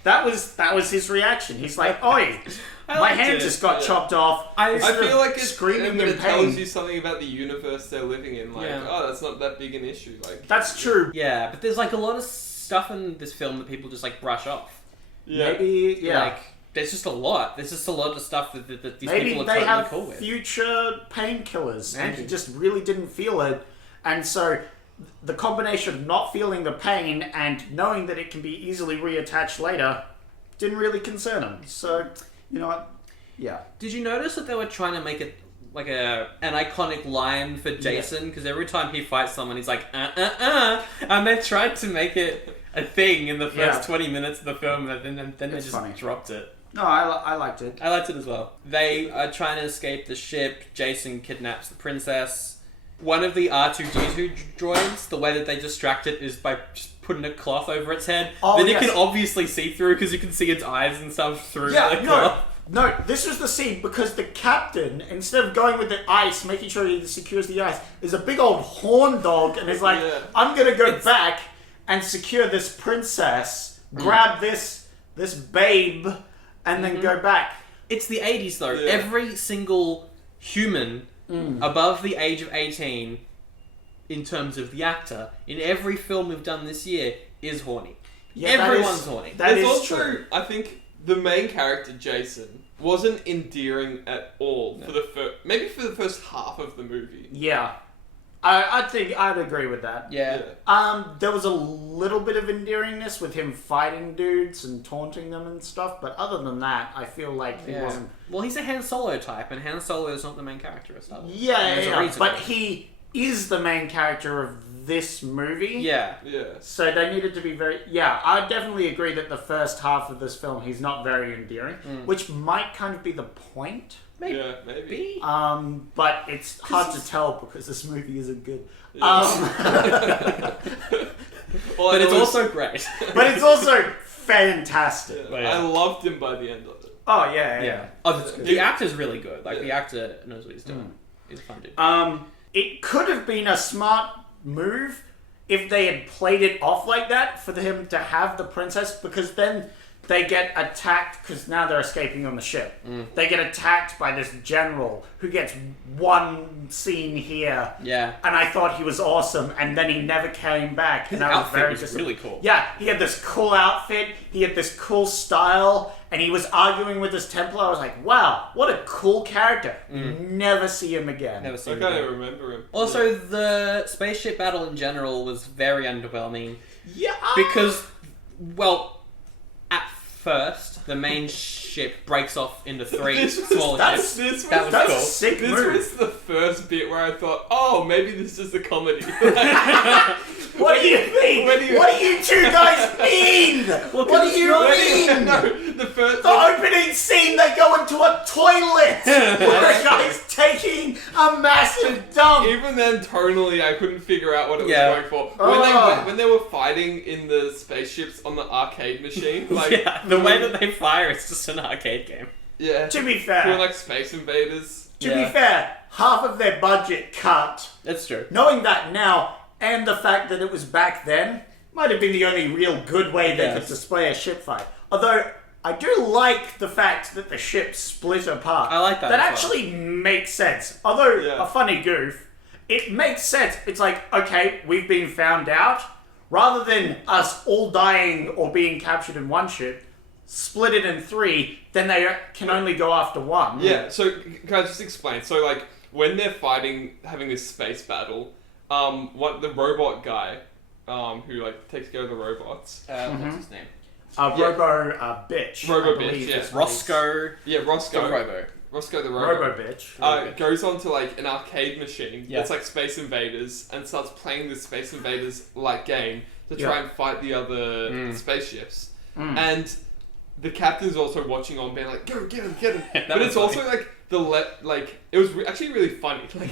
That was his reaction. He's like, "Oi, my hand just got chopped off." I feel like it's screaming but in it pain. tells you something about the universe they're living in. Like, oh, that's not that big an issue. Like, that's true. Yeah, but there's like a lot of stuff in this film that people just like brush off. Yeah. Maybe, Like, there's just a lot. There's just a lot of stuff that these Maybe people are they totally have cool with. future painkillers, and he just really didn't feel it, and so the combination of not feeling the pain and knowing that it can be easily reattached later didn't really concern him. So, you know what? Yeah. Did you notice that they were trying to make it like an iconic line for Jason? Because every time he fights someone, he's like, and they tried to make it a thing in the first 20 minutes of the film, and then they just dropped it. No, I liked it. I liked it as well. They are trying to escape the ship. Jason kidnaps the princess. One of the R2-D2 droids, the way that they distract it is by just putting a cloth over its head. Then you can obviously see through, because you can see its eyes and stuff through the cloth. No, this was the scene because the captain, instead of going with the ice, making sure he secures the ice, is a big old horn dog and is like, I'm going to go back and secure this princess, grab this babe, and then go back. It's the 80s though. Yeah. Every single human above the age of 18, in terms of the actor, in every film we've done this year, is horny. Yeah, everyone's horny. That is also true. I think the main character, Jason, wasn't endearing at all for maybe for the first half of the movie. Yeah. I think I'd agree with that. Yeah. There was a little bit of endearingness with him fighting dudes and taunting them and stuff, but other than that, I feel like he wasn't... Well, he's a Han Solo type, and Han Solo is not the main character of Star Wars. Yeah, but he is the main character of this movie. Yeah. So they needed to be very... Yeah, I definitely agree that the first half of this film, he's not very endearing, which might kind of be the point. Maybe. Yeah, maybe. But it's hard to tell because this movie isn't good. But it's also great. But it's also fantastic. Yeah. I loved him by the end of it. Oh, yeah. The actor's really good. Like, the actor knows what he's doing. He's a fun dude. It could have been a smart move if they had played it off like that for him to have the princess, because then they get attacked, because now they're escaping on the ship. They get attacked by this general who gets one scene here. Yeah. And I thought he was awesome, and then he never came back. His and outfit was really cool. Yeah, he had this cool outfit, he had this cool style, and he was arguing with this Templar. I was like, wow, what a cool character. Never see him again. I can't even remember him. Also, the spaceship battle in general was very underwhelming. Yeah. Because, well... At first, the main ship breaks off into three smaller ships. That was cool. Sick this move. was the first bit where I thought, oh, maybe this is a comedy. What do you mean? What do you two guys mean? What do you mean? No, the opening scene, they go into a toilet where a guy's taking a massive dump. Even then, tonally, I couldn't figure out what it was going for. When they were fighting in the spaceships on the arcade machine, like the way that they fire, it's just an arcade game. Yeah. To be fair, they're like Space Invaders. To be fair, half of their budget cut. That's true. Knowing that now, and the fact that it was back then, might have been the only real good way they could display a ship fight. Although, I do like the fact that the ship split apart. I like that That as well. actually makes sense. Although, a funny goof, it makes sense. It's like, okay, we've been found out. Rather than us all dying or being captured in one ship, split it in 3, then they can only go after one. Yeah, so can I just explain? So, like, when they're having this space battle, the robot guy, who, like, takes care of the robots. What's his name? Bitch. Robo Bitch, yeah. Roscoe. Yeah, Roscoe. The Robo. Roscoe the Robo. Robo Bitch. Goes on to, like, an arcade machine that's like Space Invaders and starts playing this Space Invaders-like game to try and fight the other spaceships. And the captain's also watching on, being like, "Go, get him, get him." But it's also, like, it was actually really funny. Like,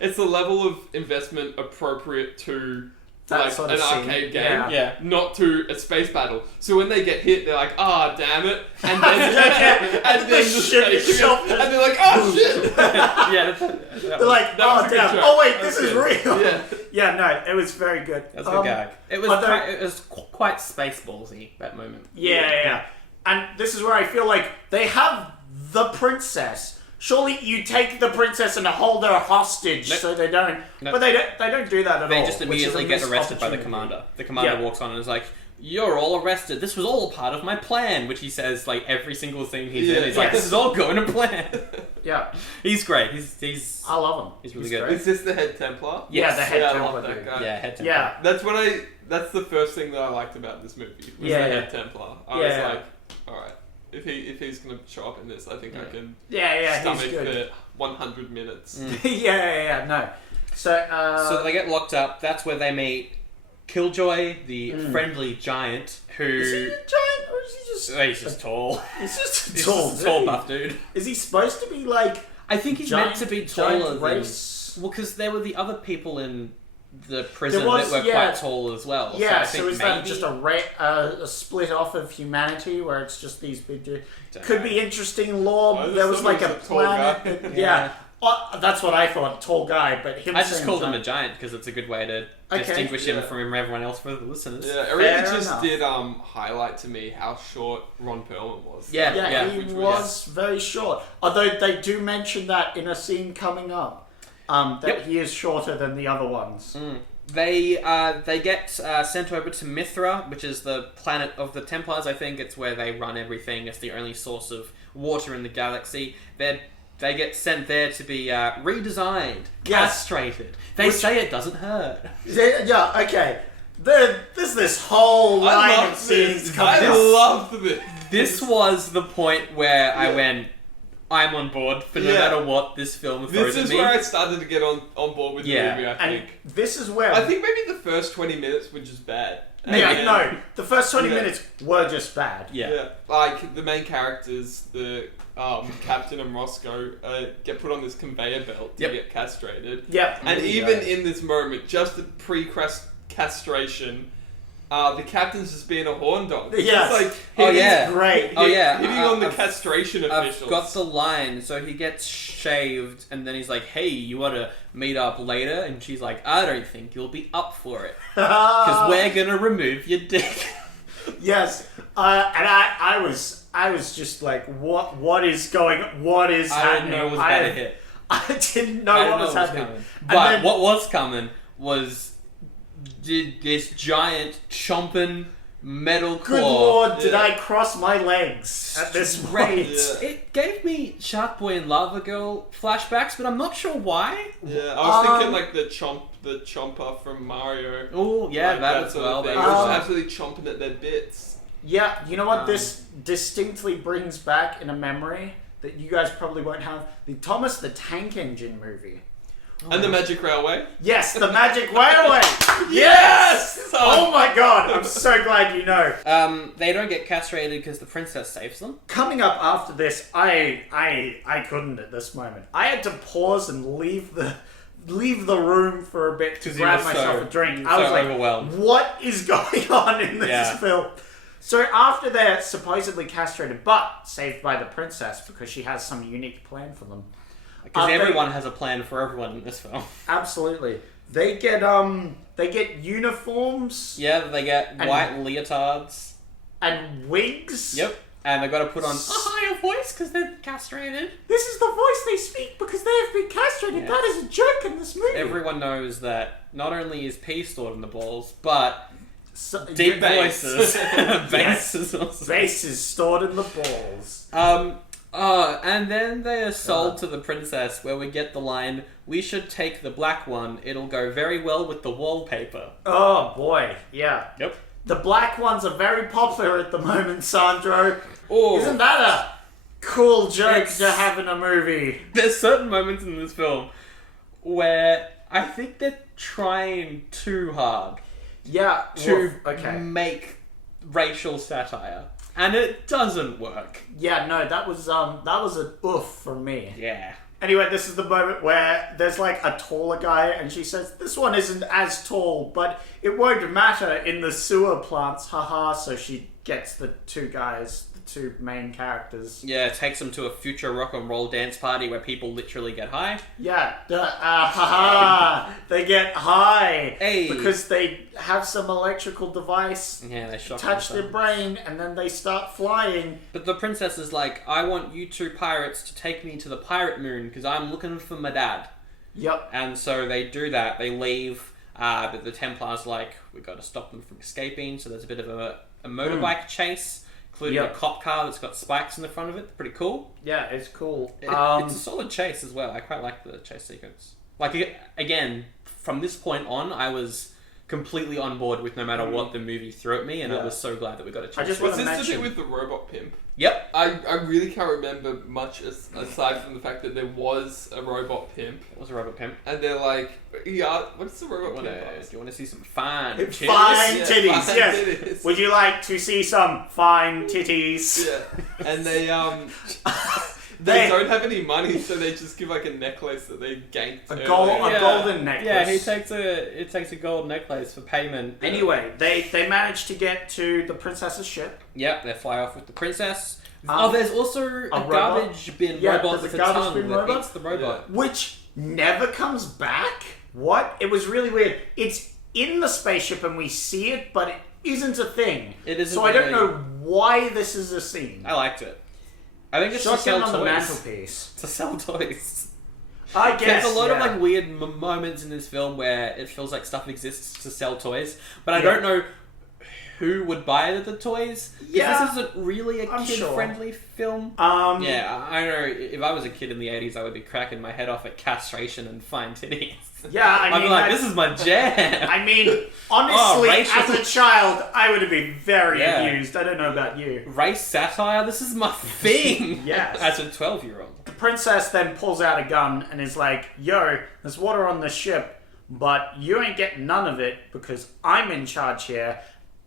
it's the level of investment appropriate to That like sort an of scene. arcade game, Yeah. not to a space battle. So when they get hit, they're like, "Ah, damn it!" And then and then the ship is spaceship, shot. and they're like, "Oh shit!" They're like, That was "Oh a good damn! joke. Oh wait, That this was is good. real." Yeah. Yeah, no, it was very good. That's a good gag. It was although- it was quite Spaceballsy, that moment. Yeah. And this is where I feel like they have the princess. Surely you take the princess and hold her hostage so they don't. Nope. But they don't do that at all. They just which is immediately a get missed arrested by the opportunity. commander. The commander walks on and is like, "You're all arrested. This was all part of my plan," which he says like every single thing he's in. He's like, "This is all going to plan." Yeah, He's great. He's I love him. He's really He's good. great. Is this the head Templar? Yeah, the head I Templar love that dude. guy. yeah, head temple. Yeah, That's the first thing that I liked about this movie. Was Yeah, the yeah. head Templar. I Yeah. was like, all right, if he's gonna show up in this, I think I can yeah, stomach he's good. for 100 minutes. yeah, no. So they get locked up. That's where they meet Killjoy, the friendly giant, who Is he a giant or is he just? he's just tall. He's just a He's tall, just a tall dude. buff dude. Is he supposed to be like? I think he's Giant- meant to be giant taller than. race? Well, because there were the other people in the prison There was- that were yeah. quite tall as well. Yeah, so, I think so is maybe, that just a split off of humanity where it's just these big dudes? Don't Could know. be interesting lore. I just There was thought like he a was a tall guy. planet. That, Yeah. That's what I thought. Tall guy, but him. I just saying called him a giant- giant because it's a good way to Okay. distinguish him Yeah. from everyone else for the listeners. Yeah, it really Fair just enough. did highlight to me how short Ron Perlman was. Yeah. Yeah, he which was very short. Although they do mention that in a scene coming up, that he is shorter than the other ones. They get sent over to Mithra, which is the planet of the Templars. I think it's where they run everything. It's the only source of water in the galaxy. They get sent there to be redesigned, castrated. They say it doesn't hurt. Yeah, okay. There's this whole line of scenes coming I up. loved this. This was the point where I went, I'm on board for no matter what this film throws This at is me. where I started to get on board with the movie, I And think. this is where... I think maybe the first 20 minutes were just bad. No, the first 20 minutes were just bad. Yeah. Like, the main characters, the Captain and Roscoe, get put on this conveyor belt to get castrated. Yep. And even in this moment, just the pre-castration, the Captain's just being a horn dog. Yes. It's like, It's great. hitting on the castration officials. I've got the line, so he gets shaved, and then he's like, "Hey, you want to meet up later?" And she's like, "I don't think you'll be up for it, because we're gonna remove your dick." Yes. And I was just like, what is happening? I didn't know it was about to hit. I didn't know what was happening. coming. And But then- what was coming was this giant chomping metal claw. Good lord, did I cross my legs at this rate? Yeah. It gave me Shark Boy and Lava Girl flashbacks, but I'm not sure why. Yeah, I was thinking like the Chomper from Mario. Oh, yeah, Like that as sort well. of thing. That It was was- absolutely chomping at their bits. Yeah, you know what this distinctly brings back in a memory that you guys probably won't have? The Thomas the Tank Engine movie. And the Magic Railway. Yes, the Magic Railway! Yes! Oh my god, I'm so glad you know. They don't get castrated because the princess saves them. Coming up after this, I couldn't at this moment. I had to pause and leave the room for a bit to 'Cause you grab were myself so- a drink. you I were was so like, overwhelmed. what is going on in this Yeah. film? So after they're supposedly castrated, but saved by the princess because she has some unique plan for them. Because They- everyone has a plan for everyone in this film. Absolutely. They get uniforms. Yeah, they get white leotards. And wigs. Yep. And they've got to put on a higher voice because they're castrated. This is the voice they speak because they have been castrated. Yes. That is a joke in this movie. Everyone knows that not only is pee stored in the balls, but deep bass. voices. Yes. Bass is also. Bass is stored in the balls. And then they are sold to the princess, where we get the line, "We should take the black one. It'll go very well with the wallpaper." Oh boy, yeah. Yep. The black ones are very popular at the moment, Sandro. Oh. Isn't that a cool joke to have in a movie? There's certain moments in this film where I think they're trying too hard to make racial satire, and it doesn't work. Yeah, no, that was an oof from me. Yeah. Anyway, this is the moment where there's like a taller guy and she says, "This one isn't as tall, but it won't matter in the sewer plants, haha." So she gets the two guys, the two main characters. Yeah, it takes them to a future rock and roll dance party where people literally get high. Yeah, haha, they get high Hey. because they have some electrical device. Yeah, they shock Touch their themselves. brain and then they start flying. But the princess is like, "I want you two pirates to take me to the pirate moon because I'm looking for my dad." Yep. And so they do that. They leave. But the Templars like, "We've got to stop them from escaping." So there's a bit of a motorbike chase, including a cop car that's got spikes in the front of it. Pretty cool. Yeah, it's cool. It's a solid chase as well. I quite like the chase sequence. Like, again, from this point on, I was completely on board with no matter what the movie threw at me, and I was so glad that we got a chase. I just Was want to this mention the bit with the robot pimp? Yep. I really can't remember much aside from the fact that there was a robot pimp. It was a robot pimp. And they're like, yeah, what's the robot pimp? Do you want to see some fine Fine titties? titties, fine yes. titties. Would you like to see some fine titties? Yeah, and they They- don't have any money, so they just give like a necklace that they ganked. A earlier. golden necklace. Yeah, it takes a gold necklace for payment. Anyway, they manage to get to the princess's ship. Yep, they fly off with the princess. Um, There's also a robot? garbage bin Yeah, robot there's with a a garbage tongue bin that robot? eats the robot. Which never comes back? What? It was really weird. It's in the spaceship and we see it, but it isn't a thing. It isn't So I don't really- know why this is a scene. I liked it. I think it's to Shotgun sell on the toys. mantelpiece. To sell toys. I guess. There's a lot of yeah. like weird moments in this film where it feels like stuff exists to sell toys, but I Yeah. don't know who would buy the toys. Yeah, This isn't really a I'm kid-friendly film. Yeah, I know. If I was a kid in the 80s, I would be cracking my head off at castration and fine titties. Yeah, I I'd be mean, like, this is my jam. I mean, honestly, racial- as a child, I would have been very Yeah. amused. I don't know about you. Race satire, this is my thing. Yes. As a 12-year-old. The princess then pulls out a gun and is like, "Yo, there's water on the ship, but you ain't getting none of it because I'm in charge here.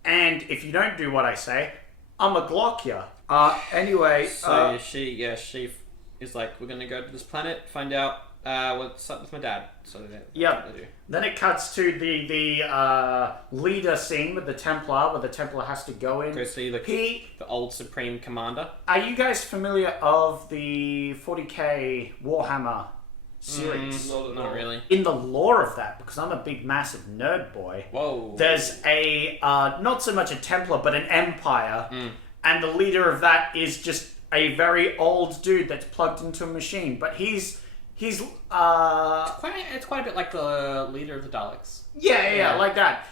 And if you don't do what I say, I'ma Glock ya." Anyway, So she is like, "We're gonna go to this planet, find out what's up with my dad." So that's Yep. what they do. Then it cuts to the leader scene with the Templar, where the Templar has to go in. Go see the old Supreme Commander. Are you guys familiar of the 40k Warhammer series? Not really. In the lore of that, because I'm a big, massive nerd boy, Whoa. there's a, not so much a Templar, but an Empire, and the leader of that is just a very old dude that's plugged into a machine, but he's It's quite a bit like the leader of the Daleks. yeah, like that.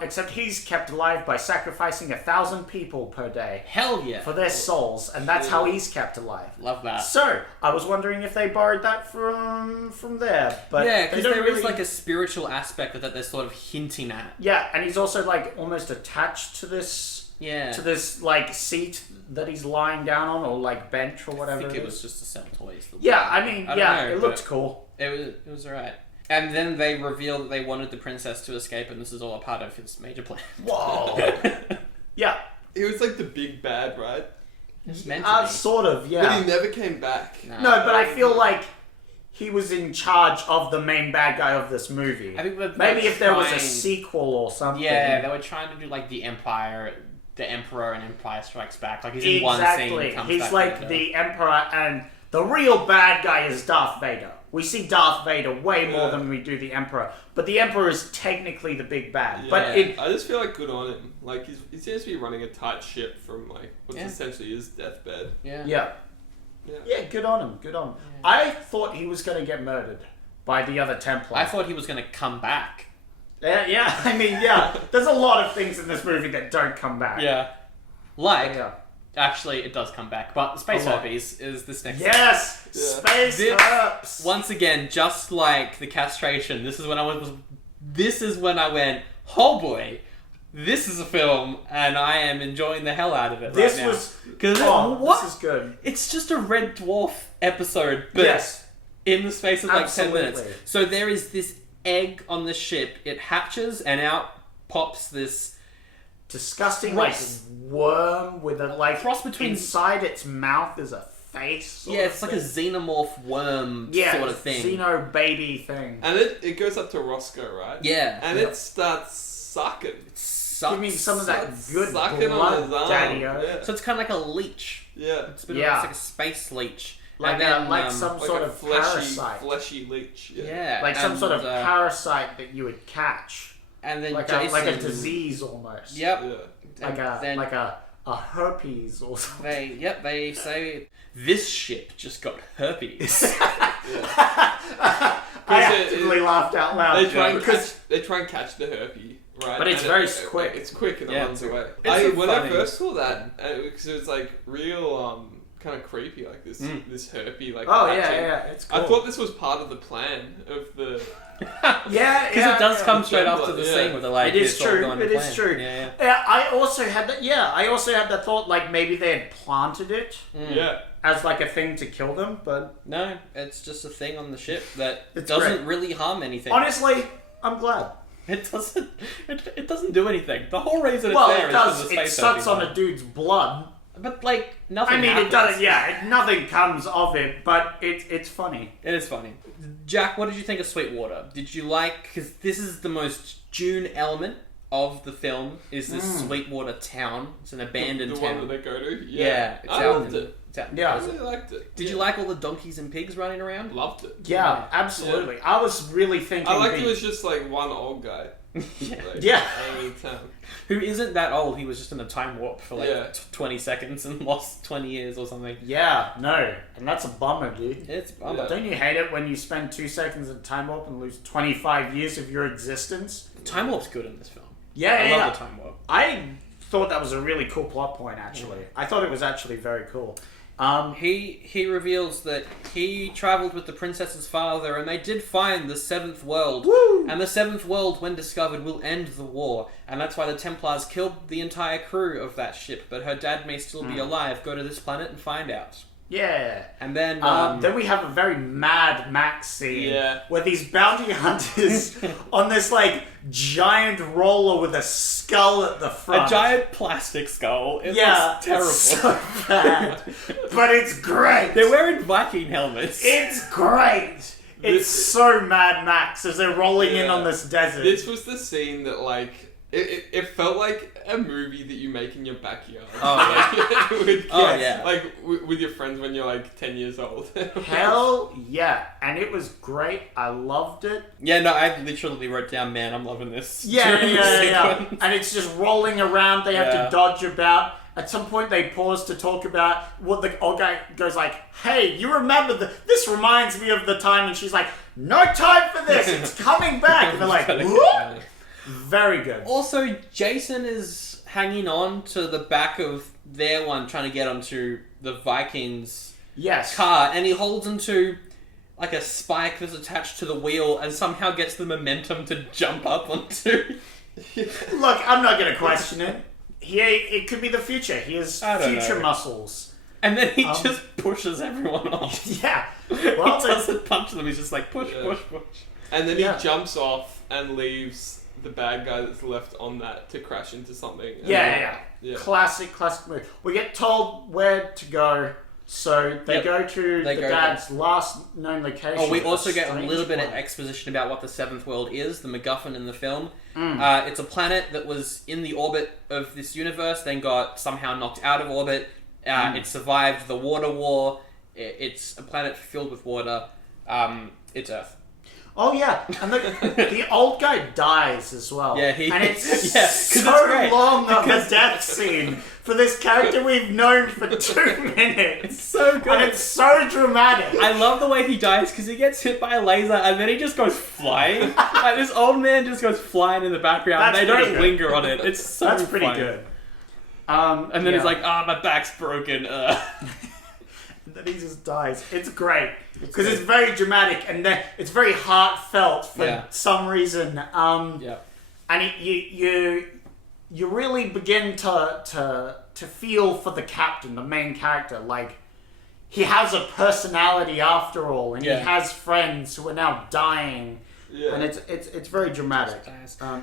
Except he's kept alive by sacrificing 1,000 people per day Hell yeah. for their souls, and that's how he's kept alive. Love that. So, I was wondering if they borrowed that from there, but Yeah, they because don't there really... is like a spiritual aspect that they're sort of hinting at. Yeah, and he's also like almost attached to this Yeah. like seat that he's lying down on, or like bench or whatever. I think it it was is. just to sell toys. Yeah, I mean, I don't know, it looked but- cool. It was alright. And then they reveal that they wanted the princess to escape, and this is all a part of his major plan. Whoa. Yeah. He was like the big bad, right? It's meant to be. Sort of. But Yeah. he never came back. No, but I feel like he was in charge of the main bad guy of this movie. I think Maybe if there was a trying- sequel or something. Yeah, they were trying to do like the Empire, the Emperor, and Empire Strikes Back. Like he's in one scene, and comes He's back like later. the Emperor, and the real bad guy is Darth Vader. we see Darth Vader way more than we do the Emperor. But the Emperor is technically the big bad. Yeah. But I just feel like good on him. Like, he seems to be running a tight ship from, like, what's essentially his deathbed. Yeah, good on him. Good on him. Yeah. I thought he was going to get murdered by the other Templar. I thought he was going to come back. Yeah. I mean, yeah. There's a lot of things in this movie that don't come back. Yeah. Actually, it does come back, but the space herpes is this next. Yes, space herpes. Once again, just like the castration, this is when I went, oh boy, this is a film, and I am enjoying the hell out of it. This right now. was because this is good. It's just a Red Dwarf episode, but in the space of like 10 minutes. So there is this egg on the ship. It hatches, and out pops this disgusting like worm with a cross between inside its mouth is a face. It's like a xenomorph worm sort of thing. Xeno baby thing. And it goes up to Roscoe, right? Yeah. And it starts sucking. Give me some of that good sucking blood, on his arm. Daddy-o. Yeah. So it's kind of like a leech. Yeah. It's like a space leech. Like some sort of parasite. Fleshy leech. Yeah. Like some sort of parasite that you would catch. And then like a disease almost. Yep. Yeah. Like a herpes or something. They say this ship just got herpes. I actively laughed out loud. They try and catch the herpes, right? But it's very quick. It's quick and it runs away. When I first saw that, because it was like real kind of creepy, like this herpes like. Oh yeah, it's cool. I thought this was part of the plan of the. Because it does come straight after the scene with the like. It is true. It is true. Yeah. I also had that. Yeah, I also had that thought. Like maybe they had planted it. Yeah. As like a thing to kill them, but no, it's just a thing on the ship that doesn't really harm anything. Honestly, I'm glad. It doesn't. It doesn't do anything. The whole reason it's there is because the space. It sucks on a dude's blood. But like nothing. I mean, happens. it doesn't. Yeah, nothing comes of it, but it's funny. It is funny. Jack, what did you think of Sweetwater? Did you like? Because this is the most Dune element of the film. Is this Sweetwater town? It's an abandoned town. The one that they go to. Yeah, I loved it. Yeah, I really liked it. Did you like all the donkeys and pigs running around? Loved it. Yeah, absolutely. Yeah. I was really thinking. I liked it was just like one old guy. Who isn't that old? He was just in a time warp for like 20 seconds and lost 20 years or something. Yeah, no. And that's a bummer, dude. It's a bummer. Yeah. Don't you hate it when you spend 2 seconds in time warp and lose 25 years of your existence? Time warp's good in this film. I love the time warp. I thought that was a really cool plot point, actually. I thought it was actually very cool. He reveals that he travelled with the princess's father and they did find the seventh world. Woo! And the seventh world, when discovered, will end the war. And that's why the Templars killed the entire crew of that ship. But her dad may still be alive. Go to this planet and find out. Yeah. And then... then we have a very Mad Max scene where these bounty hunters on this, like, giant roller with a skull at the front. A giant plastic skull. It looks terrible. It's so bad. But it's great. They're wearing Viking helmets. It's great. It's so Mad Max as they're rolling in on this desert. This was the scene that, like... It felt like a movie that you make in your backyard. Oh, yeah. with kids, like, with your friends when you're, like, 10 years old. Hell yeah. And it was great. I loved it. Yeah, no, I literally wrote down, man, I'm loving this. Yeah. And it's just rolling around. They have to dodge about. At some point, they pause to talk about what the old guy goes like, hey, you remember this reminds me of the time. And she's like, no time for this. It's coming back. And they're like, what? Very good. Also, Jason is hanging on to the back of their one, trying to get onto the Vikings' car, and he holds onto like a spike that's attached to the wheel, and somehow gets the momentum to jump up onto. Look, I'm not going to question it. It could be the future. He has future muscles. And then he just pushes everyone off. Yeah. Well, he doesn't punch them. He's just like push. And then he jumps off and leaves the bad guy that's left on that to crash into something. Yeah. Classic move. We get told where to go, so they go to the dad's last known location. Oh, we also get a little bit of exposition about what the seventh world is, the MacGuffin in the film. It's a planet that was in the orbit of this universe, then got somehow knocked out of orbit. It survived the water war. It's a planet filled with water. It's Earth. Oh yeah, and the old guy dies as well. Yeah, and it's so it's long of a death scene for this character we've known for 2 minutes. So good. And it's so dramatic. I love the way he dies because he gets hit by a laser and then he just goes flying. Like this old man just goes flying in the background. They don't linger on it. It's so That's pretty funny. good. And then he's like, my back's broken. And then he just dies. It's great. Because it's very dramatic and then it's very heartfelt for some reason. And you really begin to feel for the captain, the main character. Like, he has a personality after all, and he has friends who are now dying. Yeah. And it's very dramatic. So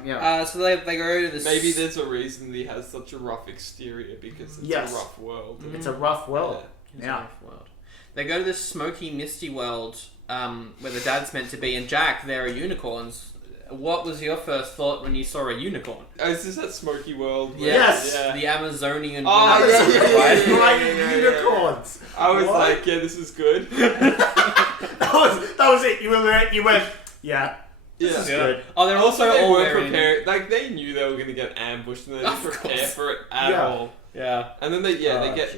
they go to this... Maybe there's a reason that he has such a rough exterior, because it's a rough world. Mm-hmm. It's a rough world. It's a rough world. They go to this smoky, misty world where the dad's meant to be, and Jack, there are unicorns. What was your first thought when you saw a unicorn? Oh, is this that smoky world? Yes! The Amazonian unicorns! I was like, this is good. that was it. You went, this is good. Oh, they're also they all were prepared. Like, they knew they were going to get ambushed, and they didn't prepare for it at all. Yeah. And then they get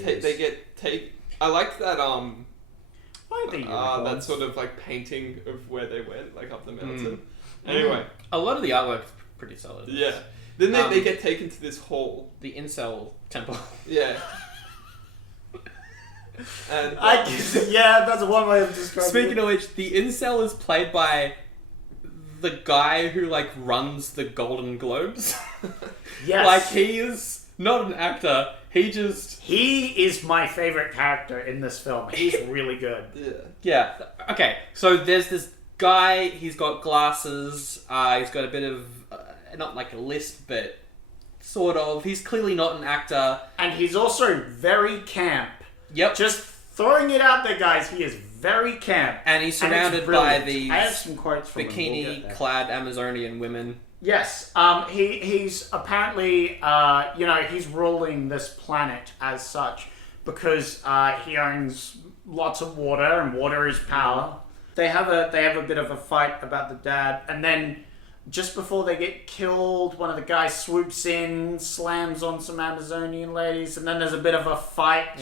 taken. I liked that that sort of like painting of where they went, like up the mountain. Anyway, a lot of the artwork's pretty solid. Yeah. Then they get taken to this hall, the incel temple. Yeah. And that's one way of describing. Speaking of which, the incel is played by the guy who like runs the Golden Globes. Yes. Like, he is not an actor. He is my favorite character in this film. He's really good. Yeah. Okay, so there's this guy, he's got glasses, he's got a bit of, not like a lisp, but sort of. He's clearly not an actor. And he's also very camp. Yep. Just throwing it out there, guys, he is very camp. And he's surrounded by these I have some quotes from bikini-clad Amazonian women. Yes, he's apparently, he's ruling this planet as such because he owns lots of water and water is power. They have a bit of a fight about the dad, and then just before they get killed, one of the guys swoops in, slams on some Amazonian ladies, and then there's a bit of a fight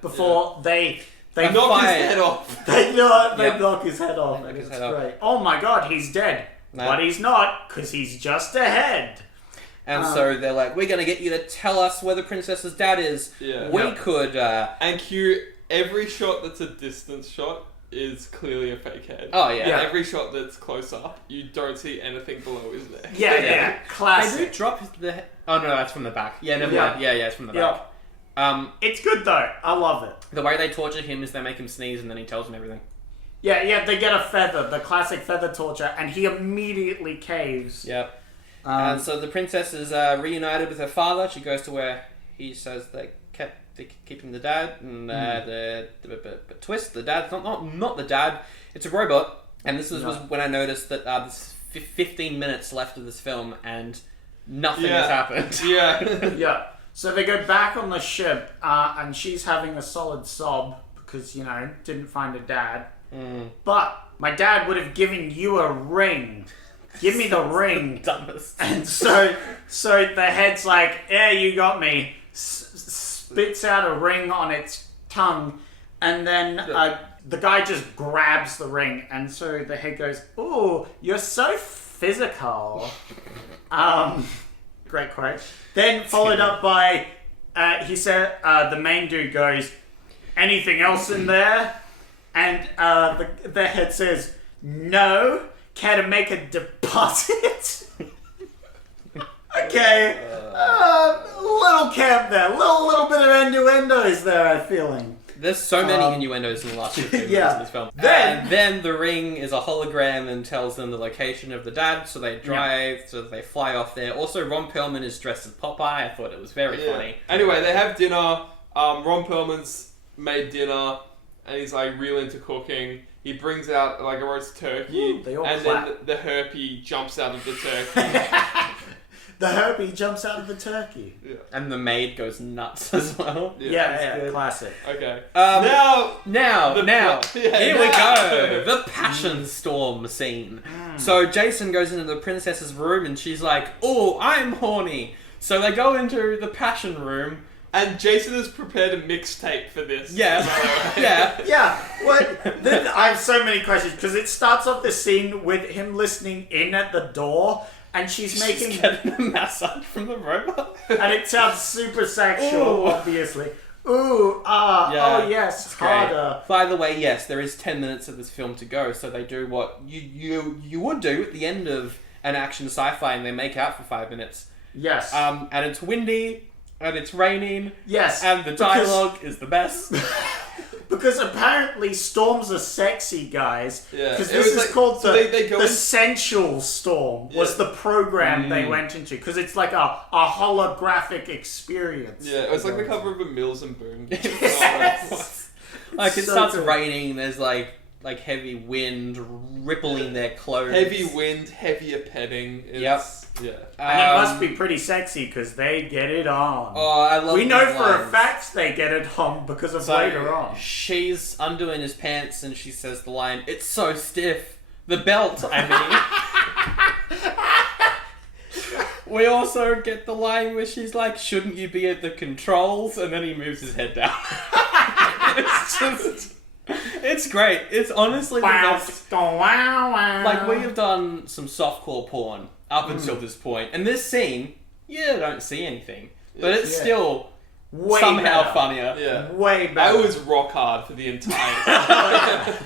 before they knock his head off. They knock his head off, and it's great. Oh my god, he's dead. No. But he's not, because he's just ahead. And so they're like, we're going to get you to tell us where the princess's dad is. Yeah. We could... And cue, every shot that's a distance shot is clearly a fake head. Oh, yeah. And every shot that's close up, you don't see anything below his neck. Yeah. Classic. They do drop the head... Oh, no, that's from the back. Yeah, never mind. Yeah, it's from the back. It's good, though. I love it. The way they torture him is they make him sneeze and then he tells them everything. Yeah, they get a feather, the classic feather torture, and he immediately caves. Yep. And so the princess is reunited with her father. She goes to where he says they keep keeping the dad, and the twist, the dad's not the dad, it's a robot. And this was when I noticed that there's 15 minutes left of this film, and nothing has happened. Yeah. So they go back on the ship, and she's having a solid sob, because, didn't find a dad. But my dad would have given you a ring. Give me the ring. Dumbest. And so the head's like, yeah, you got me. Spits out a ring on its tongue, and then the guy just grabs the ring, and so the head goes, "Ooh, you're so physical." Great quote. Then followed up by, he said, the main dude goes, "Anything else in there?" And the head says, "No. Care to make a deposit?" Okay. Little camp there. Little bit of innuendos there, I'm feeling. There's so many innuendos in the last 15 minutes of this film. Then the ring is a hologram and tells them the location of the dad, so they drive, so they fly off there. Also, Ron Perlman is dressed as Popeye. I thought it was very funny. Anyway, they have dinner. Ron Perlman's made dinner, and he's like real into cooking. He brings out like a roast turkey, Ooh, and then the herpy jumps out of the turkey. the Herbie jumps out of the turkey. Yeah. And the maid goes nuts as well. Yeah, classic. Okay. Now, Yeah, here we go. The passion storm scene. So Jason goes into the princess's room and she's like, "Oh, I'm horny." So they go into the passion room. And Jason has prepared a mixtape for this. Yeah. Yeah. Yeah, what? Then I have so many questions because it starts off the scene with him listening in at the door, and she's making getting a massage from the robot. and it sounds super sexual, Ooh. obviously. Ooh, oh yes, harder. By the way, yes, there is 10 minutes of this film to go, so they do what you would do at the end of an action sci-fi, and they make out for 5 minutes. Yes. And it's windy. And it's raining. Yes. And the dialogue is the best. Because apparently storms are sexy, guys. Yeah. Because It this was is like- called so they go the in- sensual storm was the program they went into. Because it's like a holographic experience. Yeah, it was like the cover of a Mills and Boone. Yes. Like, it So starts good. raining, there's like heavy wind rippling their clothes. Heavy wind, heavier petting. It's, Yep. Yeah. And it must be pretty sexy because they get it on. Oh, I love We know these for a lines. fact they get it on because of So, later on. she's undoing his pants and she says the line, "It's so stiff. The belt, I mean." We also get the line where she's like, "Shouldn't you be at the controls?" And then he moves his head down. It's just... It's great. It's honestly the best. Like, we have done some softcore porn up until this point, and this scene, you don't see anything. But it's still Way somehow better. funnier. Yeah. Way I better. was rock hard for the entire.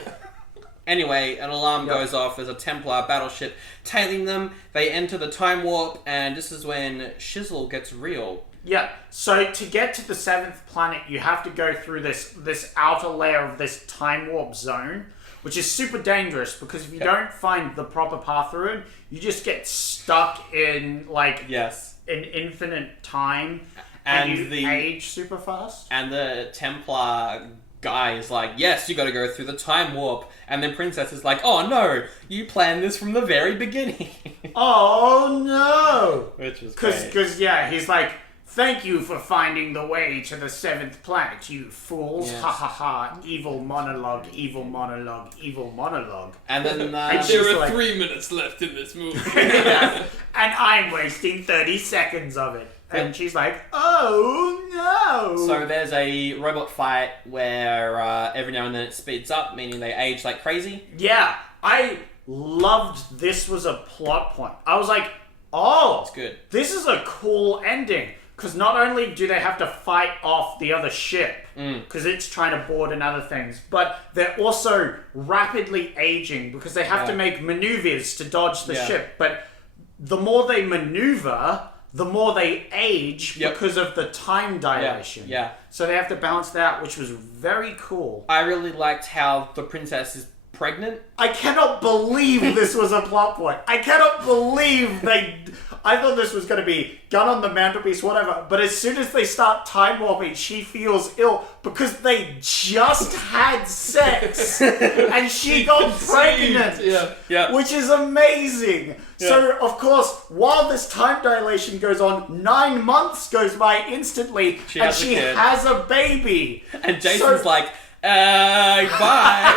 Anyway, an alarm goes off. There's a Templar battleship tailing them. They enter the time warp, and this is when shizzle gets real. Yeah, so to get to the 7th planet, you have to go through this outer layer of this time warp zone, which is super dangerous because if you don't find the proper path through it, you just get stuck in, like, Yes. in infinite time, And you the- age super fast. And the Templar guy is like, "Yes, you gotta go through the time warp." And then Princess is like, "Oh no, you planned this from the very beginning." Oh no! Which was great. Because, yeah, he's like, "Thank you for finding the way to the 7th planet, you fools. Yes. Ha ha ha. Evil monologue, evil monologue, evil monologue." And then And There she's are like- 3 minutes left in this movie. Yes. And I'm wasting 30 seconds of it. And she's like, "Oh no!" So there's a robot fight where every now and then it speeds up, meaning they age like crazy. Yeah, I loved this was a plot point. I was like, "Oh, It's good. this is a cool ending." Because not only do they have to fight off the other ship, because it's trying to board and other things, but they're also rapidly aging because they have to make maneuvers to dodge the ship. But the more they maneuver, the more they age because of the time dilation. Yeah. So they have to balance that out, which was very cool. I really liked how the princess is pregnant. I cannot believe this was a plot point. I cannot believe they... I thought this was going to be gun on the mantelpiece, whatever. But as soon as they start time warping, she feels ill because they just had sex and she got pregnant. Yeah. Which is amazing. So, of course, while this time dilation goes on, 9 months goes by instantly She and has a she kid. has a baby. And Jason's like, bye.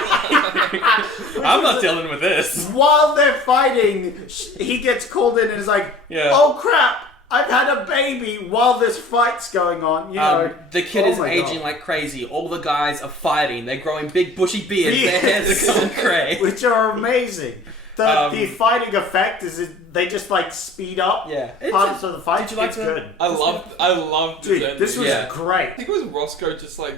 I'm not dealing with this. While they're fighting, he gets called in and is like, "Oh crap, I've had a baby while this fight's going on." You know, The kid Oh is my aging God. like crazy. All the guys are fighting. They're growing big bushy beards. Their hairs are going cray. which are amazing. The fighting effect is they just like speed up parts of the fight. Did you like it's that? good. I loved this Dude, ending. this was I great. think it was Roscoe just like...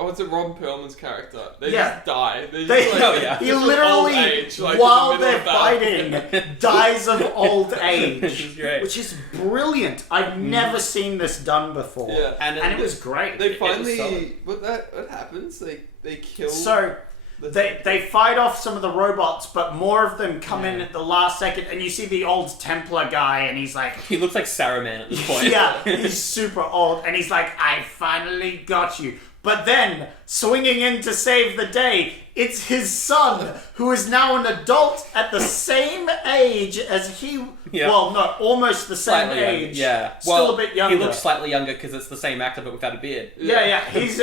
Oh, it's a Ron Perlman's character. They Yeah. just die. They They, just, like, he just literally, old age, like, in while the middle they're of battle. fighting, dies of old age. Which is great. Which is brilliant. I've never seen this done before. Yeah. And it was great. They It was finally... solid. What happens? They kill... So, they fight off some of the robots, but more of them come in at the last second, and you see the old Templar guy, and he's like... He looks like Saruman at this point. Yeah, he's super old, and he's like, "I finally got you." But then, swinging in to save the day, it's his son, who is now an adult at the same age as he... Yeah. Well, no, almost the same Slightly age. younger, yeah. Still Well, a bit younger. He looks slightly younger because it's the same actor but without a beard. Yeah. He's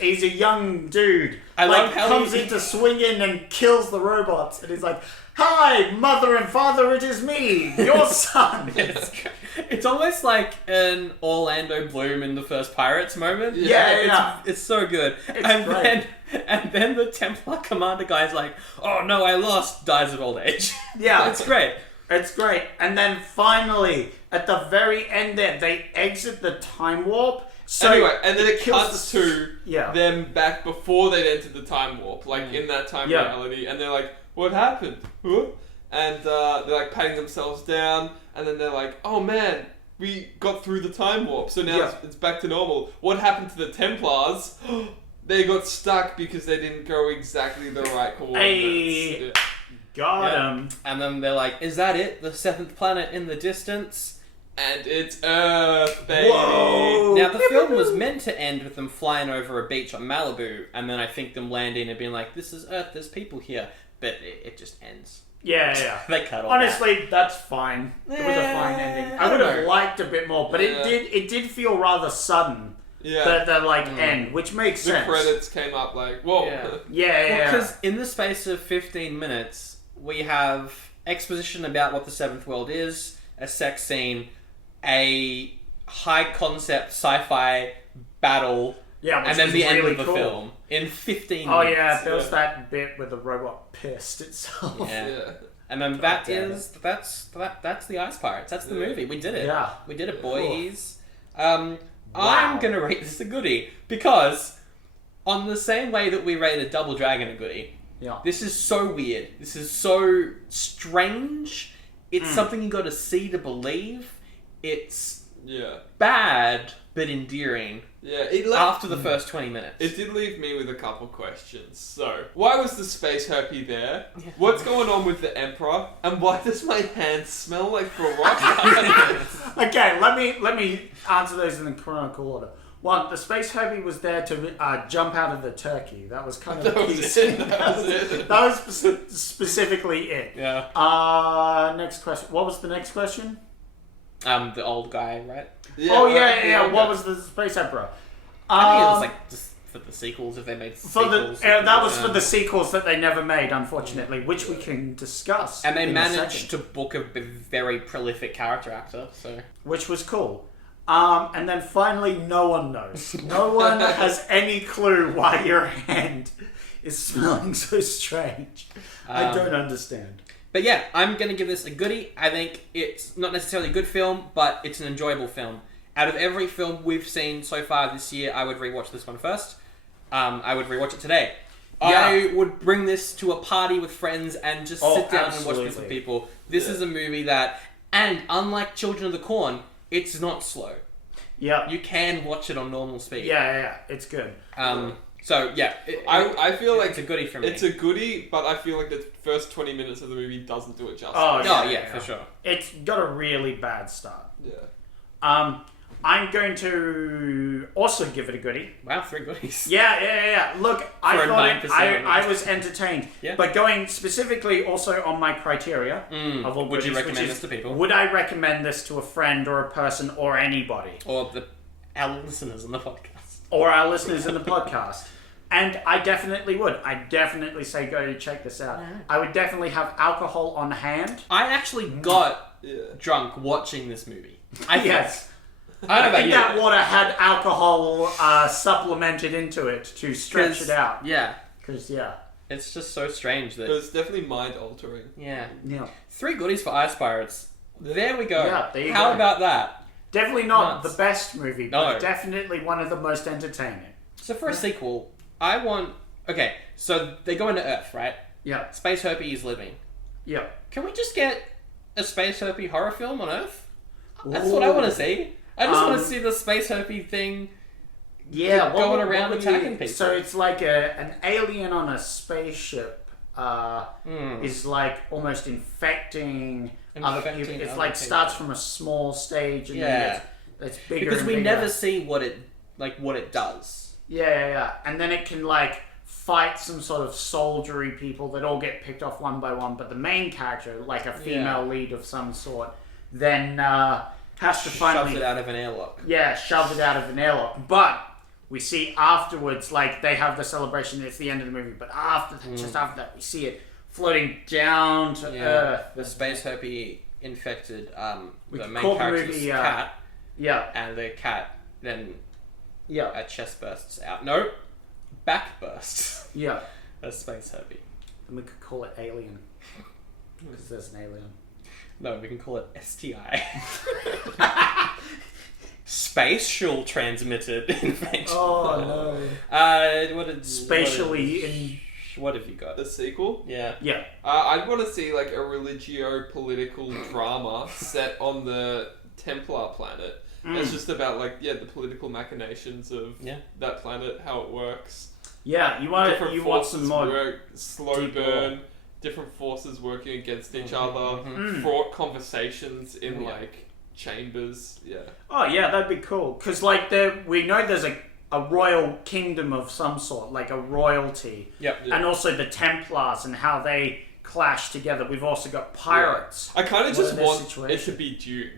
a young dude. I love how comes in to swing in and kills the robots, and he's like, "Hi, mother and father, it is me, your son." It's almost like an Orlando Bloom in the first Pirates moment. Yeah. It's so good. It's great. Then the Templar commander guy's like, "Oh no, I lost," dies of old age. Yeah. It's great. It's great. And then finally, at the very end there, they exit the time warp. So anyway, and then it kills cuts to them back before they'd entered the time warp, like in that time reality, and they're like, "What happened?" Huh? And they're like patting themselves down, and then they're like, "Oh man, we got through the time warp, so now it's back to normal. What happened to the Templars?" They got stuck because they didn't go exactly the right coordinates. Got him. And then they're like, "Is that it? The 7th planet in the distance?" And it's Earth, baby. Whoa. Now, the film was meant to end with them flying over a beach on Malibu, and then I think them landing and being like, "This is Earth, there's people here." But it just ends. Yeah. They cut off. Honestly, that's fine. It was a fine ending. I would have liked a bit more, but it did feel rather sudden. Yeah. The end, which makes sense. The credits came up like, whoa. Yeah. Because in the space of 15 minutes, we have exposition about what the 7th world is, a sex scene, a high-concept sci-fi battle, and then the end of the film in 15 minutes. Oh yeah, there was that bit where the robot pissed itself. Yeah. And then that's the Ice Pirates. That's the movie. We did it. Yeah. We did it, boys. I'm gonna rate this a goodie because on the same way that we rated Double Dragon a goodie, this is so weird. This is so strange. It's something you got to see to believe. It's bad but endearing. Yeah, after the first 20 minutes. It did leave me with a couple questions. So, why was the space herpy there? What's going on with the Emperor? And why does my hand smell like Barack? Okay, let me answer those in the chronological order. One, the space herpy was there to jump out of the turkey. That was kind of the key scene. That was specifically it. Yeah. Next question. What was the next question? The old guy, right? Yeah. What was the Space Emperor? I think it was like just for the sequels, if they made sequels. That was for the sequels that they never made, unfortunately, which we can discuss. And they managed to book a very prolific character actor, so which was cool. And then finally, no one knows. No one has any clue why your hand is smelling so strange. I don't understand. But yeah, I'm going to give this a goodie. I think it's not necessarily a good film, but it's an enjoyable film. Out of every film we've seen so far this year, I would rewatch this one first. I would rewatch it today. I would bring this to a party with friends and just sit down and watch this with people. This is a movie that, and unlike Children of the Corn, it's not slow. Yeah. You can watch it on normal speed. Yeah. It's good. So, yeah. I feel like it's a goodie for me. It's a goodie, but I feel like the first 20 minutes of the movie doesn't do it justice. Oh, yeah, for sure. It's got a really bad start. Yeah. I'm going to also give it a goodie. Wow, 3 goodies. Yeah. Look, I thought I was entertained. Yeah. But going specifically also on my criteria of all would goodies, you recommend this to people? Would I recommend this to a friend or a person or anybody? Or our listeners in the podcast. Or our listeners in the podcast. And I definitely would. I definitely say go check this out. Yeah. I would definitely have alcohol on hand. I actually got drunk watching this movie. Yes. I think that water had alcohol supplemented into it to stretch it out. Yeah. Because, it's just so strange that... It's definitely mind-altering. Yeah. 3 goodies for Ice Pirates. There we go. Yeah, there you How go. about that? Definitely not the best movie, but definitely one of the most entertaining. So for a sequel, I want... Okay, so they go into Earth, right? Yeah. Space Herpy is living. Yeah. Can we just get a Space Herpy horror film on Earth? That's what I want to see. I just want to see the Space Herpy thing going around attacking people. So it's like an alien on a spaceship is like almost infecting other people. It's like starts from a small stage and then it's bigger. Because and we bigger. never see what it does. Yeah. And then it can like fight some sort of soldiery people that all get picked off one by one, but the main character, like a female lead of some sort, then has to finally... Shoves it out of an airlock. Yeah, shoves it out of an airlock. But we see afterwards, like, they have the celebration, it's the end of the movie, but after that, just after that, we see it floating down to Earth. The space herpy infected We the main call the character's movie, cat, Yeah. and the cat then Yeah. chest bursts out. No, back bursts. Yeah. A space herpy. And we could call it Alien. Because there's an alien. No, we can call it STI. Spatial transmitted infection. Oh no. Spatially what have you got? The sequel? Yeah. Yeah. I'd want to see like a religio-political drama set on the Templar planet. It's just about like the political machinations of that planet, how it works. Yeah, you want some more slow burn, different forces working against each other, fraught conversations in like chambers. Yeah. Oh yeah, that'd be cool. Because like we know there's a royal kingdom of some sort, like a royalty. Yep. And also the Templars and how they clash together. We've also got pirates. I kind of just want it to be Dune.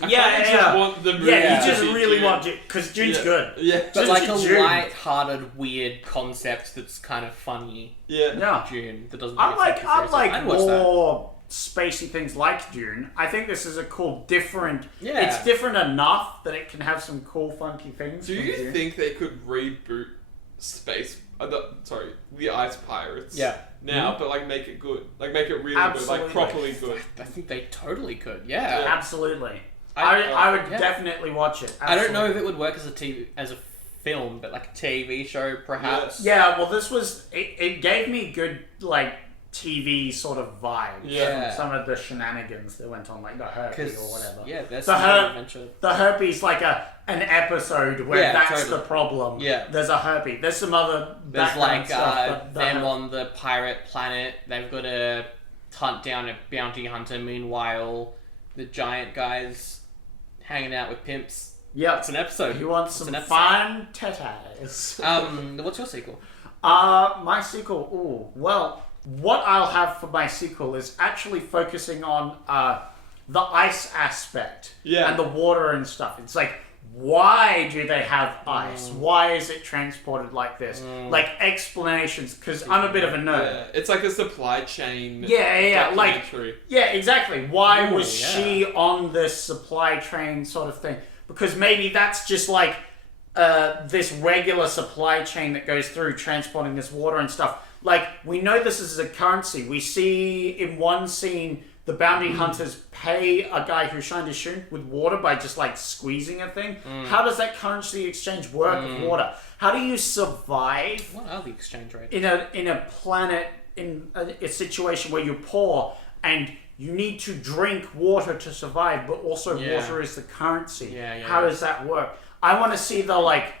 I just want the movie. Yeah, you just really want Dune because Dune's good. Yeah, but like a light-hearted, weird concept that's kind of funny. Yeah. Dune that doesn't. I like more spacey things like Dune. I think this is a cool, different. Yeah. It's different enough that it can have some cool, funky things. Do you think they could reboot the Ice Pirates? Yeah. Now, but like make it good, like make it really good, like properly good. I think they totally could. Yeah. Absolutely. I would definitely watch it. Absolutely. I don't know if it would work as a film, but like a TV show, perhaps. Yeah. Well, this was it gave me good like TV sort of vibes. Yeah. From some of the shenanigans that went on, like the Herpy or whatever. Yeah, there's the adventure. The Herpy's like an episode where that's the problem. Yeah. There's a Herpy. There's some other. There's like stuff, them on the pirate planet. They've got to hunt down a bounty hunter. Meanwhile, the giant guys hanging out with pimps. Yeah, it's an episode. He wants some fun tatas. What's your sequel? My sequel. Ooh, well, what I'll have for my sequel is actually focusing on the ice aspect and the water and stuff. It's like, why do they have ice? Why is it transported like this? Like explanations, because I'm a bit of a nerd. Yeah. It's like a supply chain. Documentary. Exactly. Why was she on this supply train sort of thing? Because maybe that's just like this regular supply chain that goes through transporting this water and stuff. Like, we know this is a currency. We see in one scene the bounty hunters pay a guy who shined his shoe with water by just like squeezing a thing. How does that currency exchange work with water? How do you survive? What are the exchange rates? In a planet, in a situation where you're poor and you need to drink water to survive, but also water is the currency. How does that work? I want to see the like,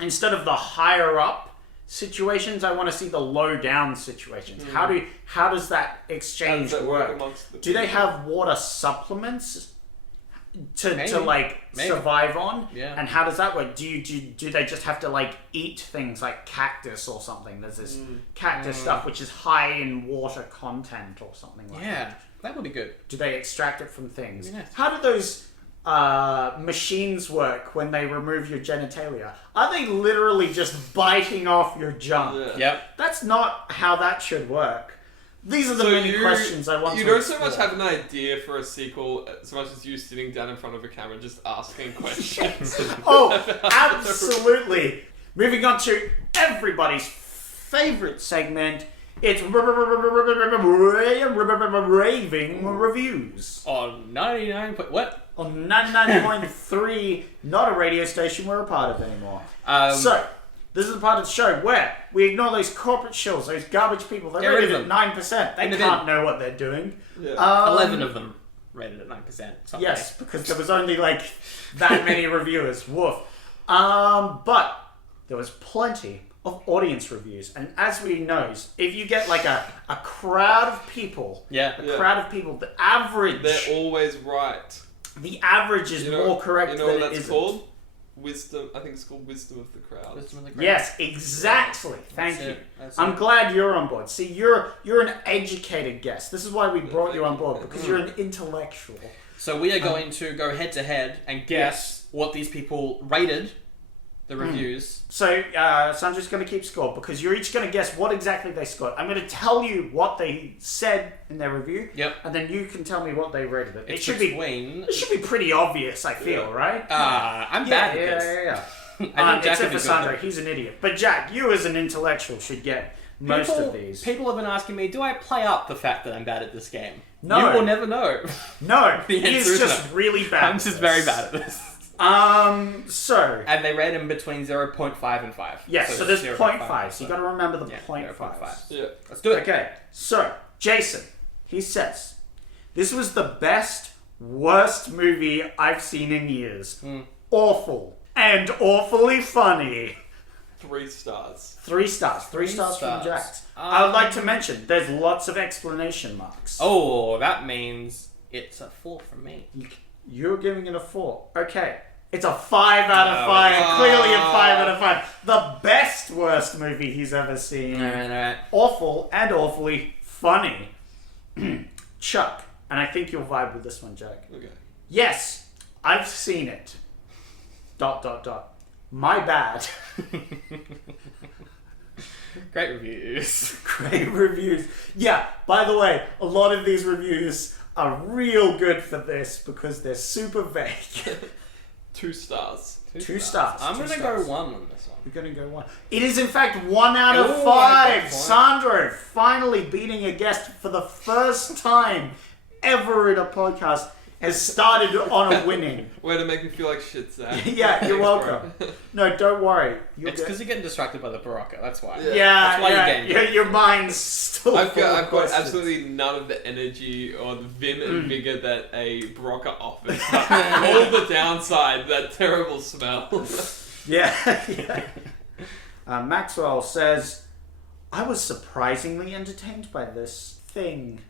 instead of the higher up situations, I want to see the low down situations. How does that exchange work? Do they have water supplements to like survive on? Yeah. And how does that work? Do they just have to like eat things like cactus or something? There's this cactus stuff which is high in water content or something like that. Yeah, that would be good. Do they extract it from things? Yeah. How do those machines work when they remove your genitalia? Are they literally just biting off your junk? Yep. That's not how that should work. These are the many questions I want to You don't explore. so much have an idea for a sequel so much as you sitting down in front of a camera just asking questions. Oh, absolutely. Moving on to everybody's favorite segment. It's raving reviews. On 99. What? On 99.3, not a radio station we're a part of anymore. So, this is the part of the show where we ignore those corporate shills, those garbage people. They're rated at 9%. They can't know what they're doing. Yeah. 11 of them rated at 9%. Yes, because there was only like that many reviewers. Woof. But there was plenty of audience reviews, and as we know, if you get like a crowd of people, crowd of people, the average, they're always right. The average is more correct than it is. You know what that's called? Wisdom. I think it's called Wisdom of the Crowd. Wisdom of the Crowd. Yes, exactly. Thank you. That's I'm it. glad you're on board. See, you're an educated guest. This is why we brought you on board, because you're an intellectual. So we are going to go head to head and guess what these people rated the reviews. So Sandra's going to keep score because you're each going to guess what exactly they scored. I'm going to tell you what they said in their review, and then you can tell me what they rated it. It should be pretty obvious, I feel, right? I'm bad at this. Except for Sandra, he's an idiot. But Jack, you as an intellectual should get most of these. People have been asking me, do I play up the fact that I'm bad at this game? No. You will never know. No, The he's answer is just no. really bad. I'm just very bad at this. So... And they rate him between 0.5 and 5. Yeah, so there's 0.5, so you got to remember the 0.5. 0.5. Yeah. Let's do it. Okay, so, Jason, he says, this was the best, worst movie I've seen in years. Awful. And awfully funny. 3 stars. 3 stars. 3 stars from Jack. I would like to mention, there's lots of exclamation marks. Oh, that means it's a 4 from me. You're giving it a 4. Okay. It's a 5 out of 5. Clearly a 5 out of 5. The best worst movie he's ever seen. Alright. Awful and awfully funny. Chuck, and I think you'll vibe with this one, Jack. Okay. Yes, I've seen it. ... My bad. Great reviews. Great reviews. Yeah, by the way, a lot of these reviews are real good for this because they're super vague. 2 stars. 2 stars. I'm going to go 1 on this one. You're going to go 1. It is in fact 1 out of Ooh, 5. Sandro finally beating a guest for the first time ever in a podcast has started on a winning. Way to make me feel like shit, Zach. Yeah, you're welcome. No, don't worry. It's because you're getting distracted by the Barocca, that's why. Yeah, that's why you're your mind's still I've full of got questions. absolutely none of the energy or the vim and vigor that a Barocca offers. All the downside, that terrible smell. Yeah. Maxwell says, I was surprisingly entertained by this thing.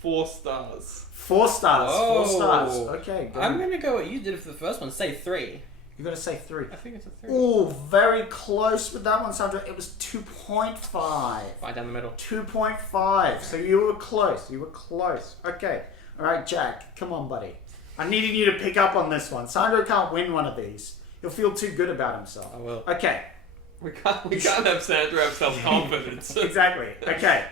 4 stars. 4 stars. Whoa. 4 stars. Okay. Good. I'm going to go what you did for the first one. Say 3. You're going to say 3. I think it's a 3. Oh, very close with that one, Sandra. It was 2.5. Right down the middle. 2.5. So you were close. You were close. Okay. All right, Jack. Come on, buddy. I'm needing you to pick up on this one. Sandro can't win one of these. He'll feel too good about himself. I will. Okay. We can't have Sandra have self-confidence. Exactly. Okay.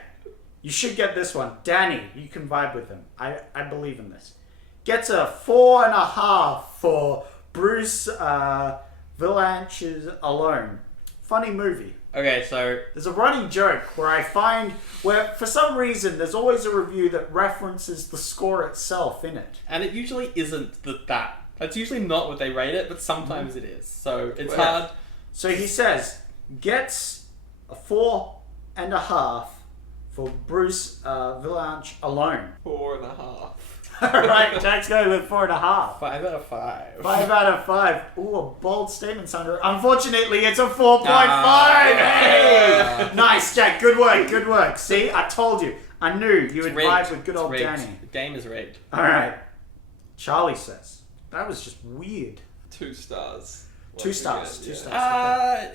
You should get this one. Danny, you can vibe with him. I believe in this. Gets a 4.5 for Bruce Vilanch's Alone. Funny movie. Okay, so... There's a running joke where for some reason, there's always a review that references the score itself in it. And it usually isn't that. That's usually not what they rate it, but sometimes it is. So it's hard. So he says, gets a 4.5 for Bruce Vilanch Alone. 4.5. Alright, Jack's going with 4.5. 5 out of 5. 5 out of 5. Ooh, a bold statement, Sandra. Unfortunately, it's a 4.5. Hey! Nice, Jack. Good work, good work. See, I told you. I knew you would vibe with good old Danny. The game is rigged. Alright. Charlie says, that was just weird. 2 stars. 2 stars. 2 stars.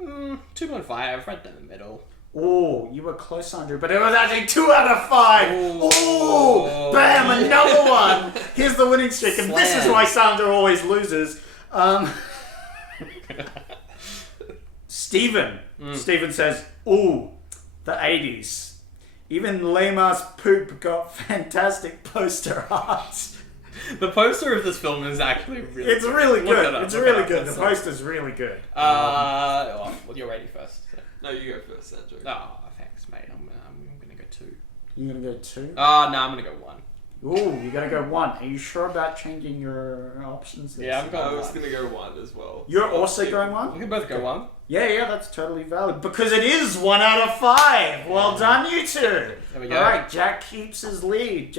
2.5, right down the middle. Oh, you were close, Andrew, but it was actually 2 out of 5. Ooh. Oh, bam, another one. Here's the winning streak, and this is why Sandra always loses. Steven says, ooh, the 80s. Even lame-ass poop got fantastic poster art. The poster of this film is actually really It's really good. It's It's really good. The poster's really good. Well, you're ready first. So. No, you go first, Andrew. Oh, thanks, mate. I'm gonna go 2. You're going to go 2? No, I'm gonna go 1. Ooh, you're going to go 1. Are you sure about changing your options? Yeah, I'm going I was 1. going to go 1 as well. You're also going 1? We can both go 1. Yeah, that's totally valid. Because it is 1 out of 5. Well done, you two. There we go. Alright, Jack keeps his lead.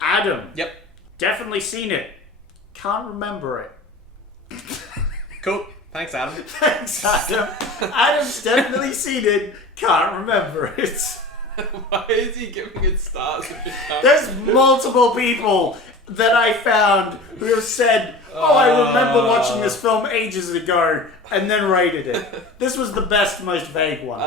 Adam. Yep. Definitely seen it. Can't remember it. Cool. Thanks, Adam. Thanks, Adam. Adam's definitely seen it. Can't remember it. Why is he giving it stars? There's multiple people that I found who have said, I remember watching this film ages ago and then rated it. This was the best, most vague one.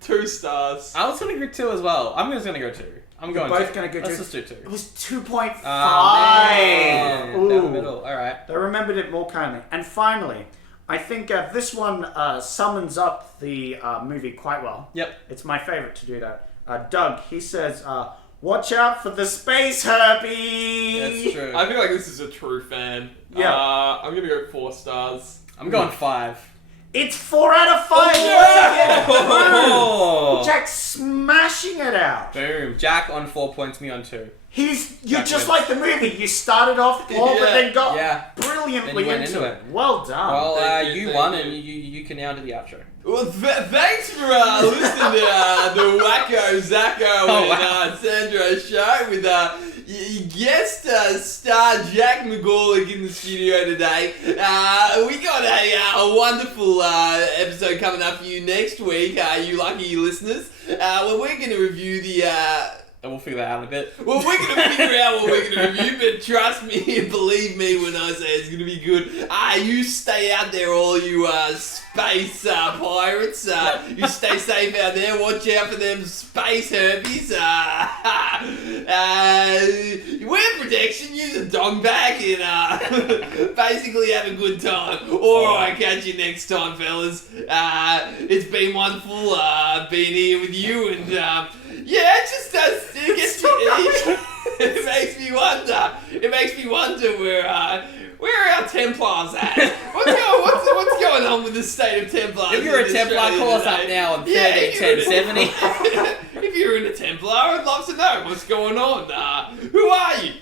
2 stars. I was going to go 2 as well. I'm just going to go 2. I'm going both going to go 2. Let's just do 2. It was 2.5. Down the middle. All right. I remembered it more kindly. And finally, I think this one summons up the movie quite well. Yep. It's my favorite to do that. Doug, he says, watch out for the space herpes! That's true. I feel like this is a true fan. Yeah. I'm going to go 4 stars. I'm going 5. It's 4 out of 5! Oh! Jack's smashing it out. Boom. Jack on 4 points, me on 2. You're Jack just wins. like the movie. You started off poor, but then got brilliantly Then you went into into it. Well done. Well, Thank you you, won, thank and you can now do the outro. Well, thanks for listening to the Wacko Zacko and Sandro show with guest star Jack McGorlick in the studio today. We got a wonderful episode coming up for you next week, you lucky listeners. Well, we're going to review And we'll figure that out in a bit. Well, we're going to figure out what we're going to review, but trust me and believe me when I say it's going to be good. You stay out there, all you space pirates. You stay safe out there. Watch out for them space herpes. Wear protection, use a dog bag, and basically have a good time. Alright, catch you next time, fellas. It's been wonderful being here with you, and yeah, it just does. It gets me. It makes me wonder. It makes me wonder where are our Templars at? What's going on with the state of Templars? If you're a in Templar, Australia call us today? up now on Yeah, 13 10 70. If you're in a Templar, I'd love to know what's going on. Who are you?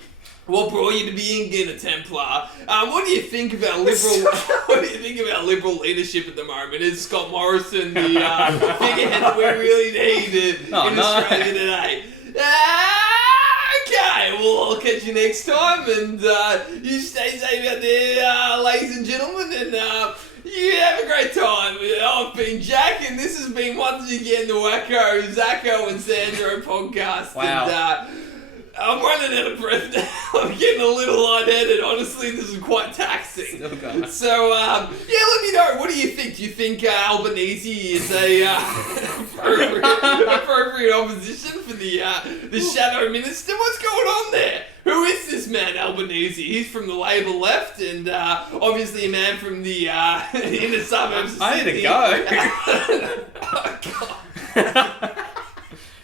What brought you to being a Templar? What do you think about liberal? What do you think about liberal leadership at the moment? Is Scott Morrison the figurehead that we really need in Australia today? Okay, well, I'll catch you next time, and you stay safe out there, ladies and gentlemen, and you have a great time. I've been Jack, and this has been once again the Wacko, Zacko, and Sandro podcast. Wow. And, I'm running out of breath now. I'm getting a little lightheaded. Honestly, this is quite taxing. Still going. So, let me know. What do you think? Do you think Albanese is a appropriate opposition for the shadow minister? What's going on there? Who is this man, Albanese? He's from the Labour left, and obviously a man from the inner suburbs of Sydney. I need to go. Oh, God.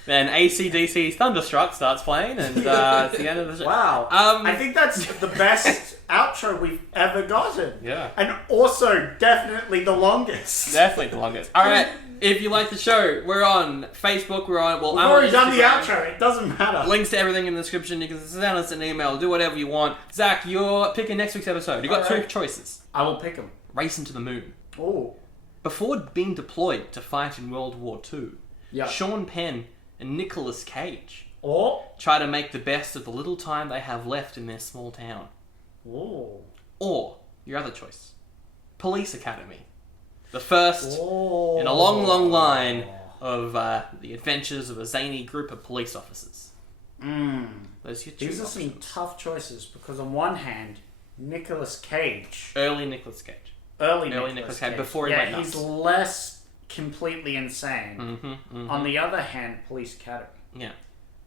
Then AC/DC's Thunderstruck starts playing, and it's the end of the show. Wow. I think that's the best outro we've ever gotten. Yeah. And also definitely the longest. Definitely the longest. Alright, if you like the show, we're on Facebook, we're on... Well, We've already done the outro, it doesn't matter. Links to everything in the description. You can send us an email, do whatever you want. Zach, you're picking next week's episode. You've got 2 choices. I will pick them. Racing to the Moon. Oh. Before being deployed to fight in World War II, Yeah. Sean Penn and Nicolas Cage Or... try to make the best of the little time they have left in their small town. Oh. Or, your other choice, Police Academy. The first in a long, long line of the adventures of a zany group of police officers. Those are your 2 These are some tough choices, because on one hand, Nicolas Cage... Early Nicolas Cage. Early Nicolas Cage. Before he went nuts. He's less completely insane. On the other hand, Police Academy. Yeah.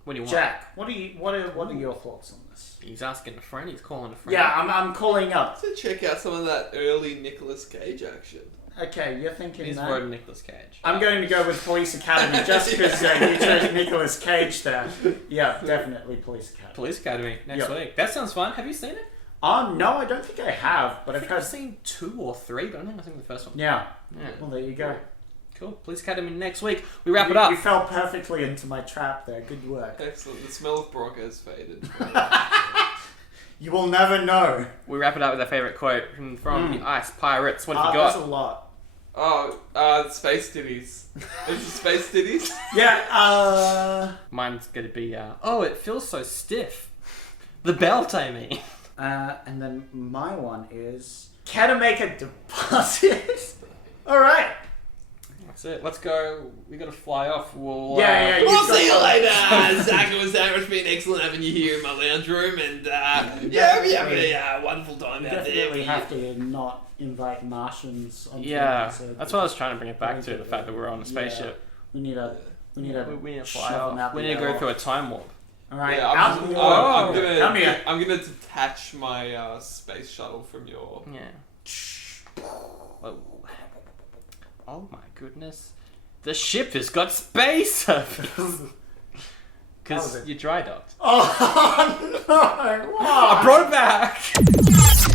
What do you want? Jack, what are your thoughts on this? He's asking a friend. He's calling a friend. Yeah, I'm calling up. To check out some of that early Nicolas Cage action. Okay, you're thinking He's that. wrote Nicolas Cage. I'm going to go with Police Academy just because you chose Nicolas Cage there. Yeah, definitely Police Academy. Police Academy next week. That sounds fun. Have you seen it? No, I don't think I have, but I've seen 2 or 3, but I don't think I've seen the first one. Yeah. Yeah. Well, there you go. Cool. Police Academy next week. We wrap it up. You fell perfectly into my trap there. Good work. Excellent. The smell of Broncos faded. You will never know. We wrap it up with our favourite quote from the Ice Pirates. What have you got? That's a lot. Space ditties. Is it space ditties? Yeah, Mine's going to be, it feels so stiff. The belt, I mean. And then my one is... Can I make a deposit? Alright. That's it. Let's go. We gotta fly off. We'll We'll see you later. Zach, it was been excellent having you here in my lounge room, and we have a wonderful time out there. Definitely have to not invite Martians onto the Yeah, episode. that's what I was trying to bring it back to, the fact that we're on a spaceship. We need to fly off. We need to go through a time warp. Alright, I'm gonna detach my space shuttle from your... Yeah. Whoa. Oh my goodness. The ship has got space surface. Because you dry docked. Oh no! Why? I brought it back!